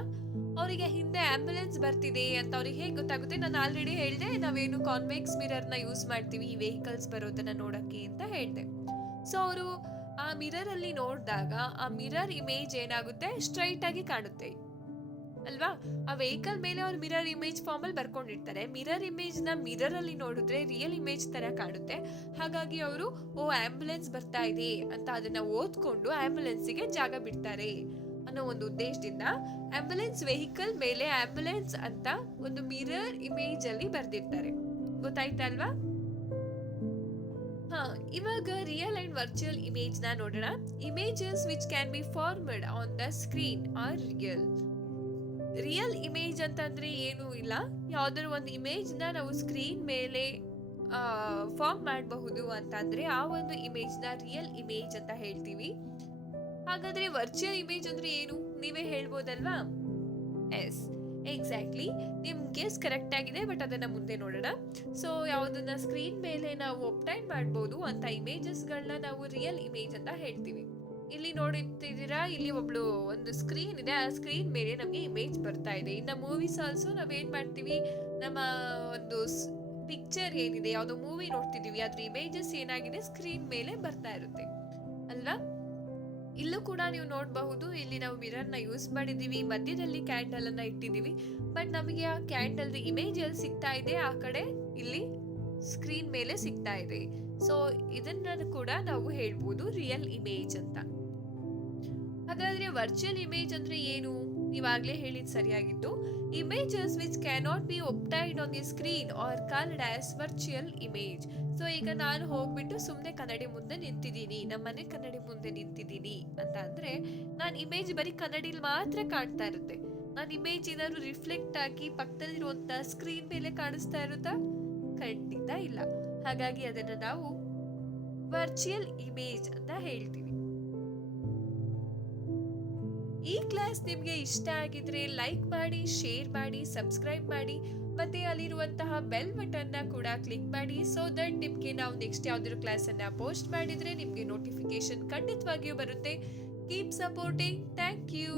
ಅವರಿಗೆ ಹಿಂದೆ ಆಂಬುಲೆನ್ಸ್ ಬರ್ತಿದೆ ಅಂತ ಅವ್ರಿಗೆ ಹೇಗೆ ಗೊತ್ತಾಗುತ್ತೆ? ನಾನು ಆಲ್ರೆಡಿ ಹೇಳ್ದೆ, ನಾವೇನು ಕಾನ್ವೆಕ್ಸ್ ಮಿರರ್ ನ ಯೂಸ್ ಮಾಡ್ತೀವಿ ಈ ವೆಹಿಕಲ್ಸ್ ಬರೋದನ್ನ ನೋಡಕ್ಕೆ ಅಂತ ಹೇಳ್ದೆ. ಸೊ ಅವರು ಆ ಮಿರರ್ ಅಲ್ಲಿ ನೋಡಿದಾಗ ಆ ಮಿರರ್ ಇಮೇಜ್ ಏನಾಗುತ್ತೆ, ಸ್ಟ್ರೈಟ್ ಆಗಿ ಕಾಣುತ್ತೆ ಅಲ್ವಾ? ಆ ವೆಹಿಕಲ್ ಮೇಲೆ ಅವ್ರು ಮಿರರ್ ಇಮೇಜ್ ಫಾರ್ಮ್ ಅಲ್ಲಿ ಬರ್ಕೊಂಡಿರ್ತಾರೆ. ಮಿರರ್ ಇಮೇಜ್ ನ ಮಿರರ್ ಅಲ್ಲಿ ನೋಡಿದ್ರೆ ರಿಯಲ್ ಇಮೇಜ್ ತರ ಕಾಣುತ್ತೆ. ಹಾಗಾಗಿ ಅವರು ಆಂಬುಲೆನ್ಸ್ ಬರ್ತಾ ಇದೆ ಅಂತ ಅದನ್ನ ಓದ್ಕೊಂಡು ಆಂಬುಲೆನ್ಸ್ಗೆ ಜಾಗ ಬಿಡ್ತಾರೆ ಅನ್ನೋ ಒಂದು ಉದ್ದೇಶದಿಂದ ಆಂಬುಲೆನ್ಸ್ ವೆಹಿಕಲ್ ಮೇಲೆ ಆಂಬುಲೆನ್ಸ್ ಅಂತ ಒಂದು ಮಿರರ್ ಇಮೇಜ್ ಅಲ್ಲಿ ಬರ್ದಿರ್ತಾರೆ. ಗೊತ್ತಾಯ್ತಲ್ವಾ? ಇವಾಗ ರಿಯಲ್ ಅಂಡ್ ವರ್ಚುವಲ್ ಇಮೇಜ್ ನ ನೋಡೋಣ. Images which can be formed on the screen are real image ಅಂತಂದ್ರೆ ಏನು ಇಲ್ಲ, ಯಾವ್ದಾದ್ರು ಒಂದು ಇಮೇಜ್ ನ ನಾವು ಸ್ಕ್ರೀನ್ ಮೇಲೆ ಫಾರ್ಮ್ ಮಾಡಬಹುದು ಅಂತ ಅಂದ್ರೆ ಆ ಒಂದು ಇಮೇಜ್ ನ ರಿಯಲ್ ಇಮೇಜ್ ಅಂತ ಹೇಳ್ತೀವಿ. ಹಾಗಾದ್ರೆ ವರ್ಚುವಲ್ ಇಮೇಜ್ ಅಂದ್ರೆ ಏನು, ನೀವೇ ಹೇಳ್ಬೋದಲ್ವಾ? ಎಸ್, ಎಕ್ಸಾಕ್ಟ್ಲಿ, ನಿಮ್ ಗೆಸ್ ಕರೆಕ್ಟ್ ಆಗಿದೆ. ಬಟ್ ಅದನ್ನ ಮುಂದೆ ನೋಡೋಣ. ಸೊ ಯಾವ್ದನ್ನ ಸ್ಕ್ರೀನ್ ಮೇಲೆ ನಾವು ಒಬ್ಟೈನ್ ಮಾಡ್ಬೋದು ಅಂತ ಇಮೇಜಸ್ ಗಳನ್ನ ನಾವು ರಿಯಲ್ ಇಮೇಜ್ ಅಂತ ಹೇಳ್ತೀವಿ. ಇಲ್ಲಿ ನೋಡುತ್ತಿದ್ದೀರಾ, ಇಲ್ಲಿ ಒಂದು ಸ್ಕ್ರೀನ್ ಇದೆ. ಆ ಸ್ಕ್ರೀನ್ ಮೇಲೆ ನಮ್ಗೆ ಇಮೇಜ್ ಬರ್ತಾ ಇದೆ. ಇನ್ನ ಮೂವೀಸ್ ಆಲ್ಸೋ ನಾವೇನ್ ಮಾಡ್ತೀವಿ, ನಮ್ಮ ಒಂದು ಪಿಕ್ಚರ್ ಏನಿದೆ, ಯಾವ್ದೋ ಮೂವಿ ನೋಡ್ತಿದೀವಿ, ಅದ್ರ ಇಮೇಜಸ್ ಏನಾಗಿದೆ ಸ್ಕ್ರೀನ್ ಮೇಲೆ ಬರ್ತಾ ಇರುತ್ತೆ ಅಲ್ವಾ? ಇಲ್ಲೂ ಕೂಡ ನೀವು ನೋಡಬಹುದು, ಇಲ್ಲಿ ನಾವು ಮಿರರ್ ನ ಯೂಸ್ ಮಾಡಿದೀವಿ, ಮಧ್ಯದಲ್ಲಿ ಕ್ಯಾಂಡಲ್ ಅನ್ನ ಇಟ್ಟಿದೀವಿ. ಬಟ್ ನಮಗೆ ಆ ಕ್ಯಾಂಡಲ್ ಇಮೇಜ್ ಎಲ್ಲಿ ಸಿಗ್ತಾ ಇದೆ, ಆ ಕಡೆ ಇಲ್ಲಿ ಸ್ಕ್ರೀನ್ ಮೇಲೆ ಸಿಗ್ತಾ ಇದೆ. ಸೊ ಇದನ್ನ ಕೂಡ ನಾವು ಹೇಳ್ಬೋದು ರಿಯಲ್ ಇಮೇಜ್ ಅಂತ. ಹಾಗಾದ್ರೆ ವರ್ಚುವಲ್ ಇಮೇಜ್ ಅಂದ್ರೆ ಏನು? ನೀವಾಗ್ಲೇ ಹೇಳಿದ್ ಸರಿಯಾಗಿತ್ತು. Images which cannot be obtained on the screen are called as virtual image. So ಈಗ ನಾನು ಹೋಗ್ಬಿಟ್ಟು ಸುಮ್ಮನೆ ಕನ್ನಡಿ ಮುಂದೆ ನಿಂತಿದ್ದೀನಿ, ನಮ್ಮನೆ ಕನ್ನಡಿ ಮುಂದೆ ನಿಂತಿದ್ದೀನಿ ಅಂತ ಅಂದ್ರೆ ನಾನು ಇಮೇಜ್ ಬರೀ ಕನ್ನಡಿಲಿ ಮಾತ್ರ ಕಾಣ್ತಾ ಇರುತ್ತೆ. ನಾನು ಇಮೇಜ್ ಏನಾದ್ರು ರಿಫ್ಲೆಕ್ಟ್ ಆಗಿ ಪಕ್ಕದಲ್ಲಿರುವಂತ ಸ್ಕ್ರೀನ್ ಮೇಲೆ ಕಾಣಿಸ್ತಾ ಇರುತ್ತಾ? ಖಂಡಿತ ಇಲ್ಲ. ಹಾಗಾಗಿ ಅದನ್ನ ನಾವು ವರ್ಚುವಲ್ ಇಮೇಜ್ ಅಂತ ಹೇಳ್ತೀವಿ. ಈ ಕ್ಲಾಸ್ ನಿಮ್ಗೆ ಇಷ್ಟ ಆಗಿದ್ರೆ ಲೈಕ್ ಮಾಡಿ, ಶೇರ್ ಮಾಡಿ, ಸಬ್ಸ್ಕ್ರೈಬ್ ಮಾಡಿ, ಮತ್ತೆ ಅಲ್ಲಿರುವಂತಹ ಬೆಲ್ ಬಟನ್ ನ ಕೂಡ ಕ್ಲಿಕ್ ಮಾಡಿ. ಸೊ ದಟ್ ನಿಮ್ಗೆ ನಾವು ನೆಕ್ಸ್ಟ್ ಯಾವ್ದಾದ್ರು ಕ್ಲಾಸ್ ಅನ್ನ ಪೋಸ್ಟ್ ಮಾಡಿದ್ರೆ ನಿಮ್ಗೆ ನೋಟಿಫಿಕೇಶನ್ ಖಂಡಿತವಾಗಿಯೂ ಬರುತ್ತೆ. Keep supporting. Thank you.